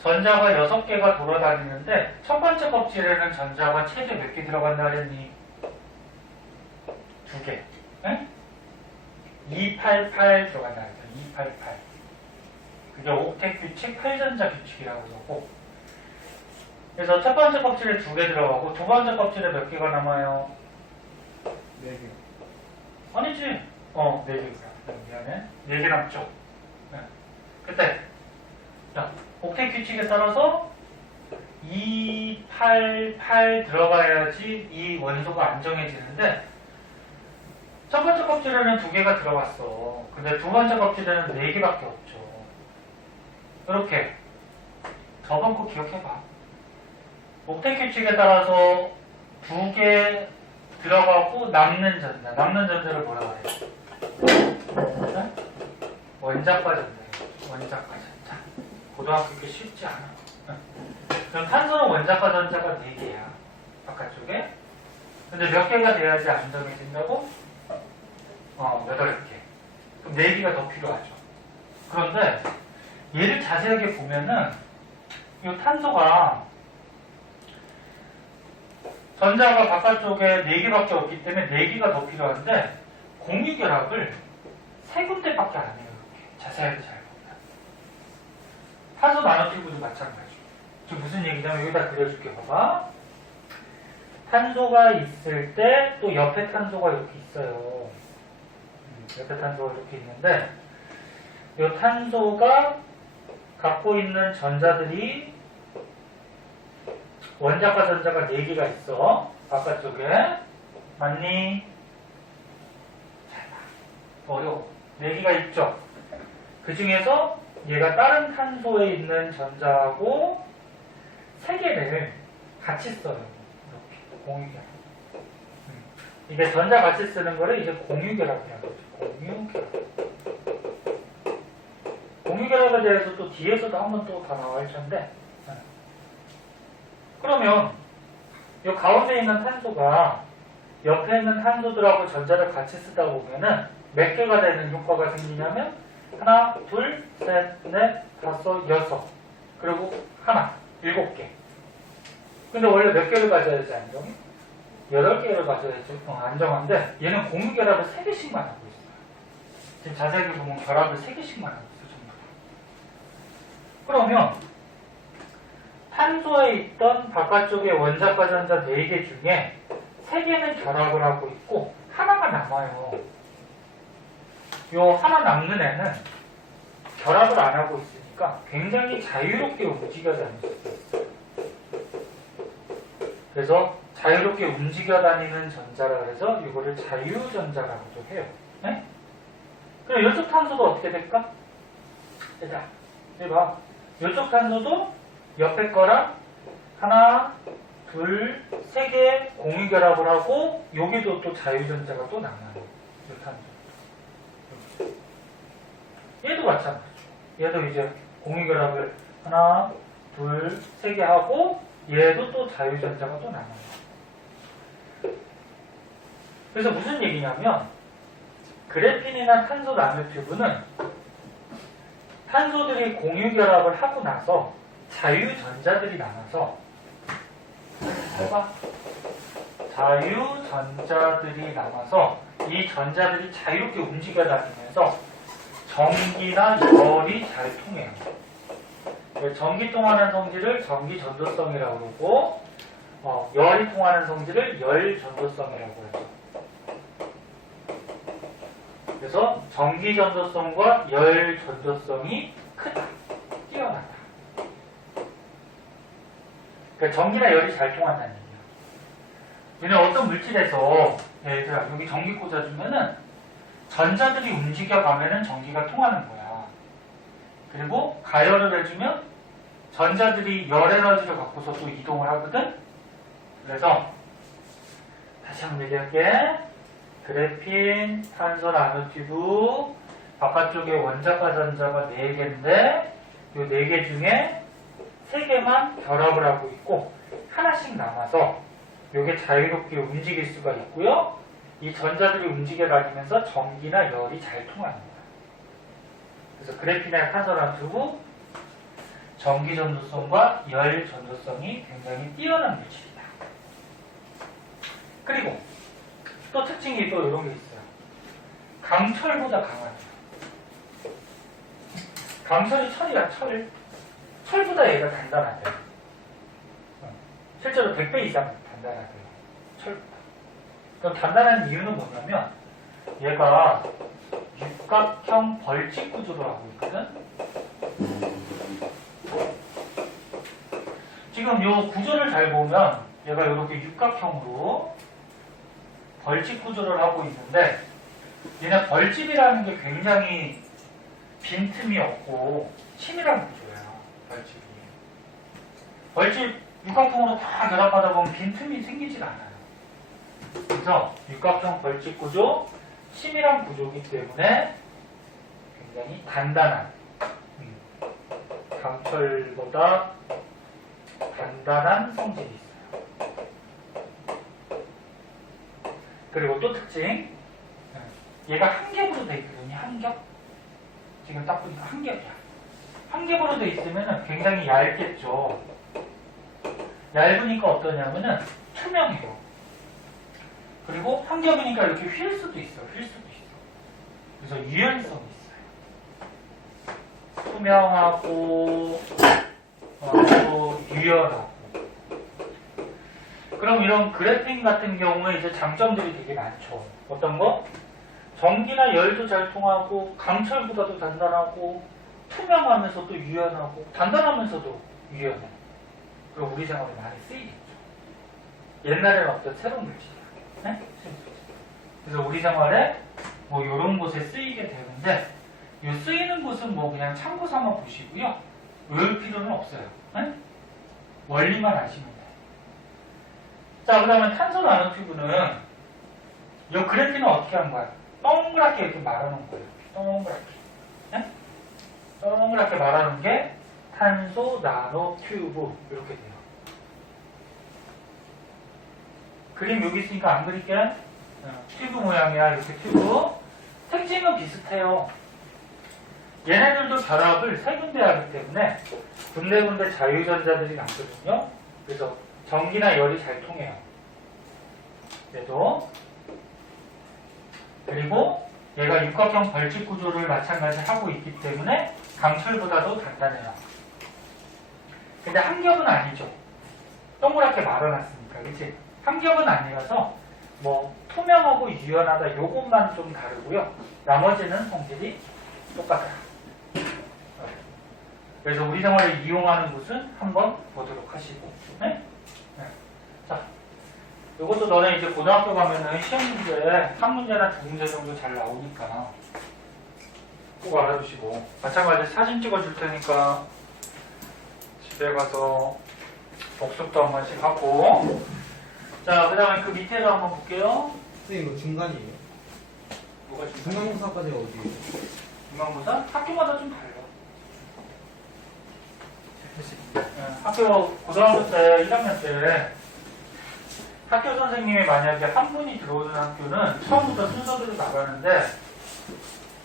전자가 6개가 돌아다니는데 첫 번째 껍질에는 전자가 최대 몇 개 들어간다 그랬니? 2개. 응? 288 들어간다 그랬죠. 288. 그게 옥텟 규칙 8전자 규칙이라고 그러고. 그래서 첫 번째 껍질에 2개 들어가고 두 번째 껍질에 몇 개가 남아요? 4개. 아니지. 4개구나. 미안해. 4개 남죠. 네. 그때 자, 옥텟 규칙에 따라서 288 들어가야지 이 원소가 안정해지는데 첫 번째 껍질에는 2개가 들어갔어. 근데 두 번째 kop질에는 4개밖에 없죠. 이렇게 저번 거 기억해봐. 옥텟 규칙에 따라서 2개 들어가고 남는 전자를 뭐라고 그래? 원자과 전자. 원자과 전자. 고등학교 게 쉽지 않아. 그럼 탄소는 원자과 전자가 4개야. 바깥쪽에. 근데 몇 개가 돼야지 안정해진다고? 8개. 그럼 4개가 더 필요하죠. 그런데 얘를 자세하게 보면은 이 탄소가 전자가 바깥쪽에 4개밖에 없기 때문에 4개가 더 필요한데 공유결합을 3군데밖에 안 해요. 이렇게 자세하게 잘 보면. 탄소 나노튜브도 마찬가지. 지금 무슨 얘기냐면 여기다 그려줄게. 봐봐. 탄소가 있을 때 또 옆에 탄소가 이렇게 있어요. 옆에 탄소가 이렇게 있는데 이 탄소가 갖고 있는 전자들이 원자과 전자가 4개가 있어. 바깥쪽에. 맞니? 잘 봐. 어려워. 4개가 있죠. 그 중에서 얘가 다른 탄소에 있는 전자하고 3개를 같이 써요. 이렇게. 공유결합. 이게 전자 같이 쓰는 거를 이제 공유결합이라고 하죠. 공유결합. 공유결합에 대해서 또 뒤에서도 한번 또 더 나와 있을 텐데. 그러면 이 가운데 있는 탄소가 옆에 있는 탄소들하고 전자를 같이 쓰다 보면은 몇 개가 되는 효과가 생기냐면 하나, 둘, 셋, 넷, 다섯, 여섯 그리고 하나, 7개. 근데 원래 몇 개를 가져야지 안정이? 8개를 가져야지 안정한데 얘는 공유결합을 3개씩만 하고 있어요. 지금 자세히 보면 결합을 3개씩만 하고 있어요. 전부 다. 그러면 탄소에 있던 바깥쪽에 원자과 전자 4개 중에 3개는 결합을 하고 있고 하나가 남아요. 요 하나 남는 애는 결합을 안 하고 있으니까 굉장히 자유롭게 움직여 다닐 수 있어요. 그래서 자유롭게 움직여 다니는 전자라 그래서 이거를 자유전자라고도 해요. 네? 그럼 이쪽 탄소도 어떻게 될까? 얘들아, 해봐. 이쪽 탄소도 옆에 거랑 하나, 둘, 세 개 공유 결합을 하고 여기도 또 자유전자가 또 남아요. 이 탄소. 얘도 마찬가지죠. 얘도 이제 공유 결합을 하나, 둘, 세 개 하고 얘도 또 자유전자가 또 남아요. 그래서 무슨 얘기냐면 그래핀이나 탄소 나노튜브는 탄소들이 공유 결합을 하고 나서 자유전자들이 남아서 해봐. 자유전자들이 남아서 이 전자들이 자유롭게 움직여 다니면서 전기나 열이 잘 통해요. 전기 통하는 성질을 전기 전도성이라고 그러고 열이 통하는 성질을 열 전도성이라고 해요. 그래서 전기 전도성과 열 전도성이 크다, 뛰어나다. 그러니까 전기나 열이 잘 통한다는 얘기예요. 얘는 어떤 물질에서 얘들아 여기 전기 꽂아주면은 전자들이 움직여가면은 전기가 통하는 거야. 그리고 가열을 해주면 전자들이 열 에너지를 갖고서 또 이동을 하거든. 그래서 다시 한번 얘기할게. 그래핀, 탄소 나노튜브 바깥쪽에 원자과 전자가 4개인데 이 4개 중에 3개만 결합을 하고 있고 하나씩 남아서 이게 자유롭게 움직일 수가 있고요. 이 전자들이 움직여 다니면서 전기나 열이 잘 통하는 거야. 그래서 그래핀이나 탄소 나노튜브 전기 전도성과 열 전도성이 굉장히 뛰어난 물질이다. 그리고 또 특징이 또 이런 게 있어요. 강철보다 강하다. 강철이 철이야, 철. 철보다 얘가 단단하대요. 실제로 100배 이상 단단하대요. 철보다. 그럼 단단한 이유는 뭐냐면 얘가 육각형 벌집 구조로 하고 있거든. 지금 이 구조를 잘 보면 얘가 이렇게 육각형으로 벌집 구조를 하고 있는데 얘는 벌집이라는 게 굉장히 빈틈이 없고 치밀한 구조예요. 벌집이. 벌집 육각형으로 다 결합하다 보면 빈틈이 생기질 않아요. 그래서 육각형 벌집 구조, 치밀한 구조이기 때문에 굉장히 단단한 강철보다 단단한 성질이 있어요. 그리고 또 특징, 얘가 한 겹으로 돼 있거든요. 한 겹. 지금 딱 보니까 한 겹이야. 한 겹으로 돼 있으면 굉장히 얇겠죠. 얇으니까 어떠냐면은 투명해요. 그리고 한 겹이니까 이렇게 휠 수도 있어. 휠 수도 있어. 그래서 유연성이 있어요. 투명하고 또 유연하고. 그럼 이런 그래핀 같은 경우에 이제 장점들이 되게 많죠. 어떤 거? 전기나 열도 잘 통하고 강철보다도 단단하고 투명하면서도 유연하고 단단하면서도 유연해. 그리고 우리 생활에 많이 쓰이겠죠. 옛날에는 어떤 새로운 물질이야. 네? 그래서 우리 생활에 뭐 이런 곳에 쓰이게 되는데 이 쓰이는 곳은 뭐 그냥 참고 삼아 보시고요. 외울 필요는 없어요. 네? 원리만 아시면 돼요. 자, 그 다음에 탄소 나노튜브는 이 그래핀은 어떻게 한 거야? 동그랗게 이렇게 말아놓은 거예요. 동그랗게. 네? 동그랗게 말아놓은 게 탄소 나노튜브 이렇게 돼요. 그림 여기 있으니까 안 그릴게. 튜브 모양이야. 이렇게 튜브. 특징은 비슷해요. 얘네들도 결합을 세 군데 하기 때문에 군데군데 자유전자들이 남거든요. 그래서 전기나 열이 잘 통해요. 얘도. 그리고 얘가 육각형 벌집 구조를 마찬가지 하고 있기 때문에 강철보다도 단단해요. 근데 한 겹은 아니죠. 동그랗게 말아놨으니까. 그치? 한 겹은 아니라서 뭐 투명하고 유연하다 요것만 좀 다르고요. 나머지는 성질이 똑같아요. 그래서 우리 생활을 이용하는 곳은 한번 보도록 하시고. 네? 네. 자, 요것도 너네 이제 고등학교 가면은 시험 문제 한 문제나 두 문제 정도 잘 나오니까 꼭 알아두시고. 마찬가지 사진 찍어줄 테니까 집에 가서 복습도 한 번씩 하고. 자, 그 다음에 그 밑에도 한번 볼게요. 선생님 이거 중간이에요? 뭐가 중요해? 중간고사까지가 어디예요? 중간고사? 학교마다 좀 달라. 학교 고등학교 때 1학년 때 학교 선생님이 만약에 한 분이 들어오는 학교는 처음부터 순서대로 나가는데,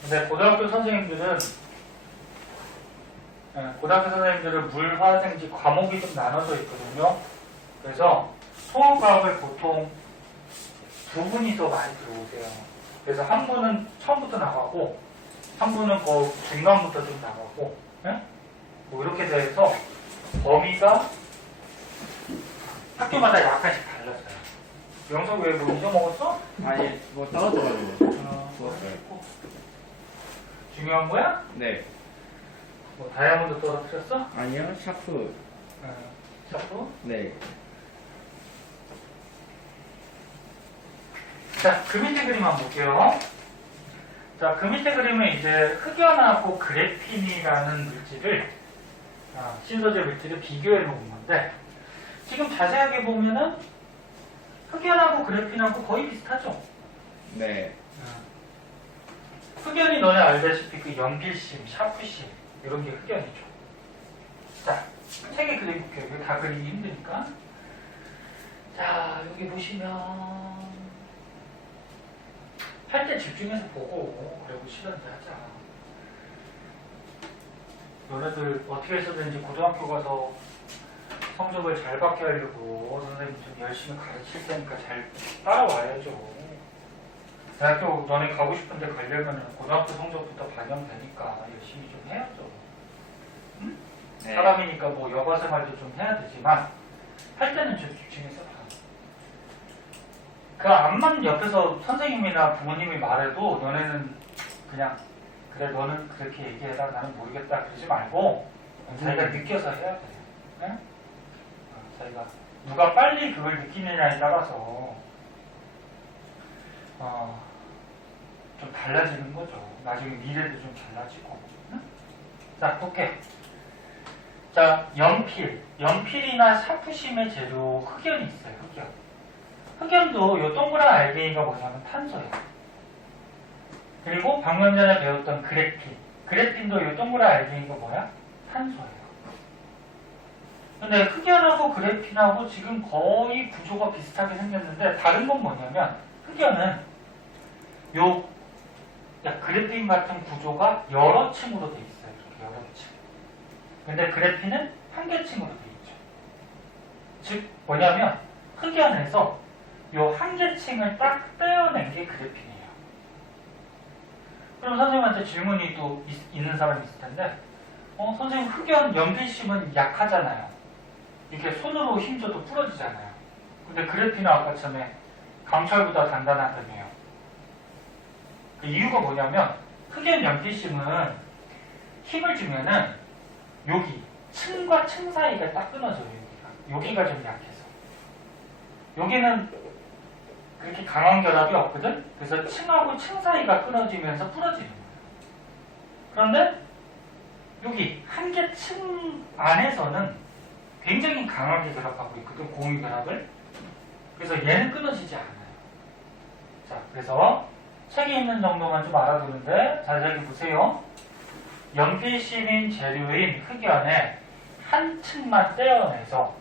근데 고등학교 선생님들은 물, 화, 생지 과목이 좀 나눠져 있거든요. 그래서 통합과학을 보통 두 분이서 많이 들어오세요. 그래서 한 분은 처음부터 나가고 한 분은 그 중간부터 좀 나가고, 예? 뭐 이렇게 돼서 범위가 학교마다 약간씩 달랐어요. 영석 왜 뭐 잊어먹었어? 아니 뭐 떨어져가지고 죽었어요. 중요한 거야? 네. 뭐 다이아몬드 떨어뜨렸어? 아니요 샤프. 샤프? 네. 자, 그 밑에 그림 한번 볼게요. 자, 그 밑에 그림은 이제 흑연하고 그래핀이라는 물질을, 신소재 물질을 비교해 놓은 건데, 지금 자세하게 보면은 흑연하고 그래핀하고 거의 비슷하죠? 네. 흑연이 너네 알다시피 그 연필심, 샤프심, 이런 게 흑연이죠. 자, 책에 그림 볼게요. 이거 다 그리기 힘드니까. 자, 여기 보시면, 할 때 집중해서 보고 그리고 시간대 하자. 너네들 어떻게 해서든지 고등학교 가서 성적을 잘 받게 하려고 선생님 좀 열심히 가르칠 테니까 잘 따라와야죠. 대학교 너네 가고 싶은데 가려면 고등학교 성적부터 반영되니까 열심히 좀 해야죠. 응? 네. 사람이니까 뭐 여가 생활도 좀 해야 되지만 할 때는 좀 집중해서 봐. 그 암만 옆에서 선생님이나 부모님이 말해도 너네는 그냥 그래 너는 그렇게 얘기해라 나는 모르겠다 그러지 말고 자기가 느껴서 해야 돼요. 네? 자기가 누가 빨리 그걸 느끼느냐에 따라서 좀 달라지는 거죠. 나중에 미래도 좀 달라지고. 응? 자, 볼게요. 자, 연필이나 샤프심의 재료 흑연이 있어요. 흑연. 흑연도 이 동그란 알갱이가 뭐냐면 탄소예요. 그리고 방금 전에 배웠던 그래핀도 이 동그란 알갱이가 뭐야? 탄소예요. 근데 흑연하고 그래핀하고 지금 거의 구조가 비슷하게 생겼는데 다른 건 뭐냐면 흑연은 그래핀 같은 구조가 여러 층으로 돼 있어요. 이렇게 여러 층. 근데 그래핀은 한 개 층으로 돼 있죠. 즉 뭐냐면 흑연에서 요 한 개 층을 딱 떼어낸 게 그래핀이에요. 그럼 선생님한테 질문이 또 있는 사람이 있을 텐데, 선생님 흑연 연필심은 약하잖아요. 이렇게 손으로 힘줘도 부러지잖아요. 근데 그래핀은 아까 전에 강철보다 단단하다며요. 그 이유가 뭐냐면 흑연 연필심은 힘을 주면은 여기 층과 층 사이가 딱 끊어져요. 여기가 좀 약해서. 여기는 그렇게 강한 결합이 없거든. 그래서 층하고 층 사이가 끊어지면서 부러지는 거예요. 그런데 여기 한 개 층 안에서는 굉장히 강하게 결합하고 있거든. 공유 결합을. 그래서 얘는 끊어지지 않아요. 자, 그래서 책에 있는 정도만 좀 알아두는데 자세히 보세요. 연필심인 재료인 흑연에 한 층만 떼어내서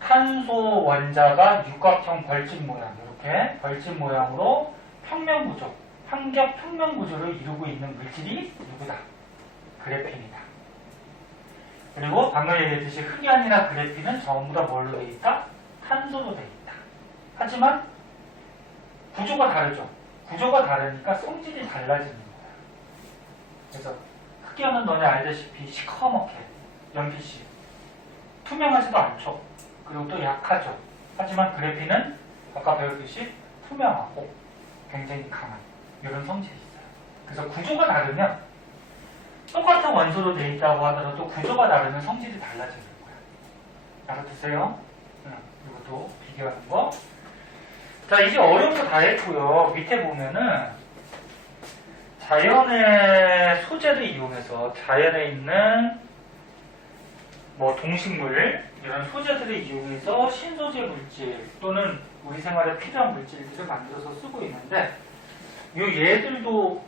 탄소 원자가 육각형 벌집 모양, 이렇게 벌집 모양으로 평면 구조, 한겹 평면 구조를 이루고 있는 물질이 누구다? 그래핀이다. 그리고 방금 얘기했듯이 흑연이나 그래핀은 전부 다 뭘로 돼 있다? 탄소로 돼 있다. 하지만 구조가 다르죠. 구조가 다르니까 성질이 달라지는 거야. 그래서 흑연은 너네 알다시피 시커멓게 연필심 투명하지도 않죠. 그리고 또 약하죠. 하지만 그래핀은 아까 배웠듯이 투명하고 굉장히 강한 이런 성질이 있어요. 그래서 구조가 다르면 똑같은 원소로 되어 있다고 하더라도 구조가 다르면 성질이 달라지는 거야. 알아두세요. 이것도 비교하는 거. 자, 이제 어려운 거 다 했고요. 밑에 보면은 자연의 소재를 이용해서 자연에 있는 뭐 동식물 이런 소재들을 이용해서 신소재 물질 또는 우리 생활에 필요한 물질들을 만들어서 쓰고 있는데 이 얘들도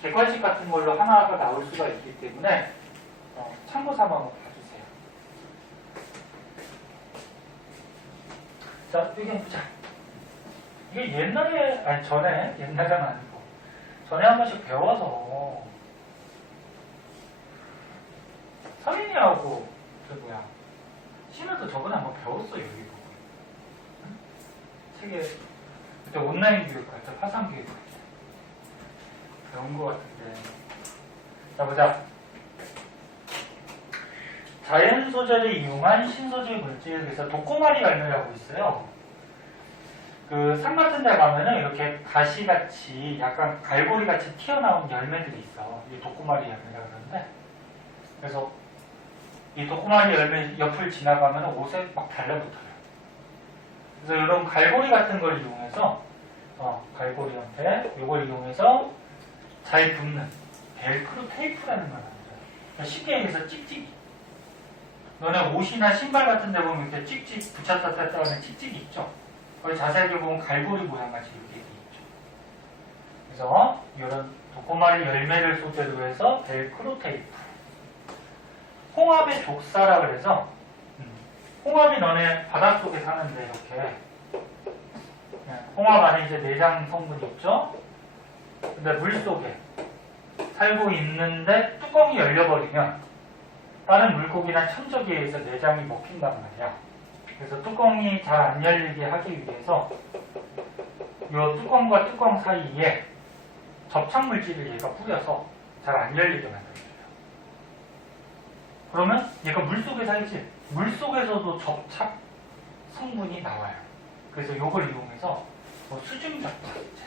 객관식 같은 걸로 하나가 나올 수가 있기 때문에 참고 삼아 한번 봐주세요. 자, 여기 한번 보자. 이게 옛날에 아니 옛날은 아니고 전에 한 번씩 배워서 서민이하고 신우도 저번에 한번 배웠어요. 여기 보고 응? 책에 그때 온라인 교육할 때 화상 교육할 때 배운 것 같은데. 자, 보자. 자연 소재를 이용한 신소재 물질에서 독고마리 열매라고 있어요. 그 산 같은 데 가면은 이렇게 가시같이 약간 갈고리같이 튀어나온 열매들이 있어. 이게 독고마리 열매라고 그러는데, 그래서 이 독고마리 열매 옆을 지나가면 옷에 막 달라붙어요. 그래서 이런 갈고리 같은 걸 이용해서 갈고리 형태 이걸 이용해서 잘 붙는 벨크로 테이프라는 걸 만들어요. 그러니까 쉽게 얘기해서 찍찍이. 너네 옷이나 신발 같은 데 보면 이렇게 찍찍 붙였다 뺐다 하는 찍찍이 있죠. 거기 자세하게 보면 갈고리 모양같이 이렇게 있죠. 그래서 이런 독고마리 열매를 소재로 해서 벨크로 테이프. 홍합의 족사라 그래서 홍합이 너네 바닷속에 사는데 이렇게 홍합 안에 이제 내장 성분이 있죠. 근데 물속에 살고 있는데 뚜껑이 열려버리면 다른 물고기나 천적에 의해서 내장이 먹힌단 말이야. 그래서 뚜껑이 잘 안 열리게 하기 위해서 이 뚜껑과 뚜껑 사이에 접착물질을 얘가 뿌려서 잘 안 열리게 만들어줘요. 그러면 얘가 물속에 살지 물속에서도 접착 성분이 나와요. 그래서 이걸 이용해서 수중 접착제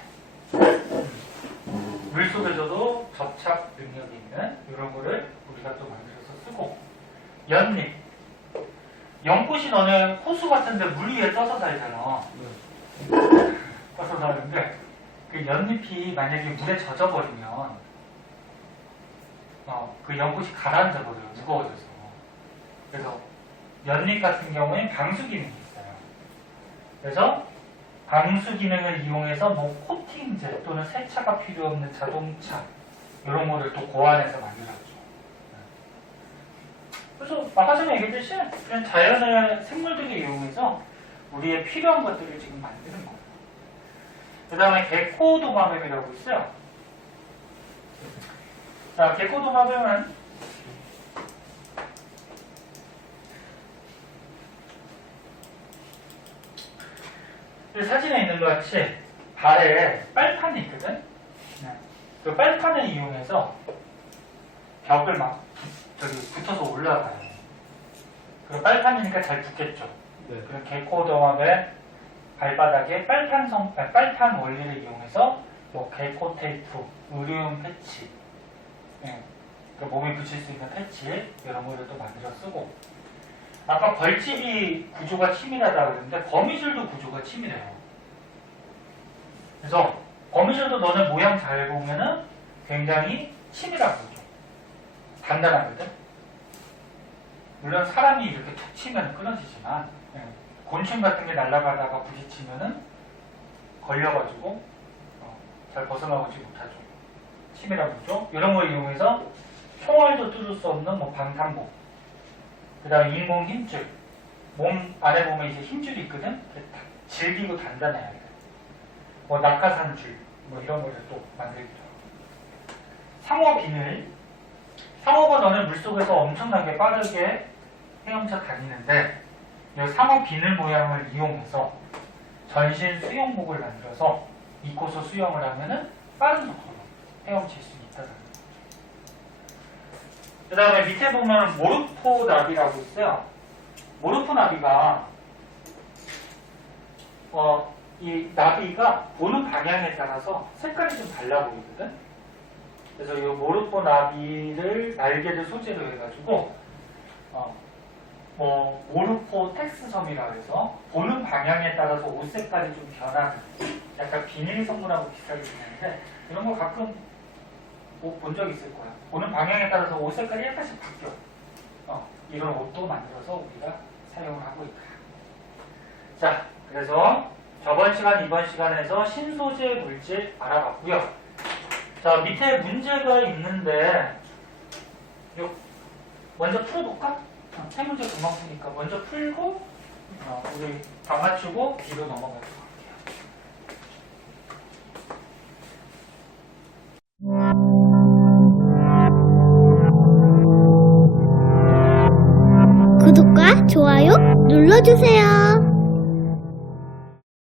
물속에서도 접착 능력이 있는 이런 거를 우리가 또 만들어서 쓰고, 연잎. 연꽃이 너네 호수 같은데 물 위에 떠서 살잖아. 떠서 사는데 그 연잎이 만약에 물에 젖어버리면 그 연꽃이 가라앉아 버려요. 무거워져서. 그래서 연잎 같은 경우에는 방수 기능이 있어요. 그래서 방수 기능을 이용해서 뭐 코팅제 또는 세차가 필요 없는 자동차 이런 거를 또 고안해서 만들었죠. 그래서 아까 전에 얘기했듯이 그냥 자연의 생물들을 이용해서 우리의 필요한 것들을 지금 만드는 거예요. 그 다음에 개코도마뱀이라고 있어요. 자, 개코도마뱀은 사진에 있는 것 같이 발에 빨판이 있거든. 그 빨판을 이용해서 벽을 막 붙어서 올라가요. 그 빨판이니까 잘 붙겠죠. 네. 그런 개코도마뱀 발바닥에 빨판 원리를 이용해서 뭐 개코 테이프, 의료용 패치, 그 몸에 붙일 수 있는 패치 이런 거를 또 만들어 쓰고, 아까 벌집이 구조가 치밀하다고 그랬는데 거미줄도 구조가 치밀해요. 그래서 거미줄도 너네 모양 잘 보면은 굉장히 치밀한 구조, 단단하거든. 물론 사람이 이렇게 툭 치면 끊어지지만 곤충 같은 게 날아가다가 부딪히면은 걸려가지고 잘 벗어나오지 못하죠. 치밀한 구조 이런 걸 이용해서 총알도 뚫을 수 없는 뭐 방탄복, 그 다음에 인공 힘줄, 몸 안에 보면 이제 힘줄이 있거든. 질기고 단단해야 돼. 뭐 낙하산줄 뭐 이런 거를 또 만들기도 하고. 상어 비늘. 상어가 너네 물속에서 엄청나게 빠르게 헤엄쳐 다니는데 이 상어 비늘 모양을 이용해서 전신 수영복을 만들어서 입고서 수영을 하면은 빠른 속도로 헤엄칠 수 있다는 거죠. 그 다음에 밑에 보면 모르포 나비라고 있어요. 모르포 나비가 이 나비가 보는 방향에 따라서 색깔이 좀 달라 보이거든. 그래서 이 모르포 나비를 날개를 소재로 해가지고 모르포 텍스섬이라고 해서 보는 방향에 따라서 옷 색깔이 좀 변하는 약간 비닐 선물하고 비슷하게 생겼는데 이런 거 가끔 본 적 있을 거야. 보는 방향에 따라서 옷 색깔이 약간씩 바뀌어. 이런 옷도 만들어서 우리가 사용을 하고 있다. 자, 그래서 저번 시간, 이번 시간에서 신소재 물질 알아봤고요. 자, 밑에 문제가 있는데 먼저 풀어볼까? 세 문제 금방 푸니까 먼저 풀고 우리 다 맞추고 뒤로 넘어가도록 할게요. 구독과 좋아요 눌러주세요.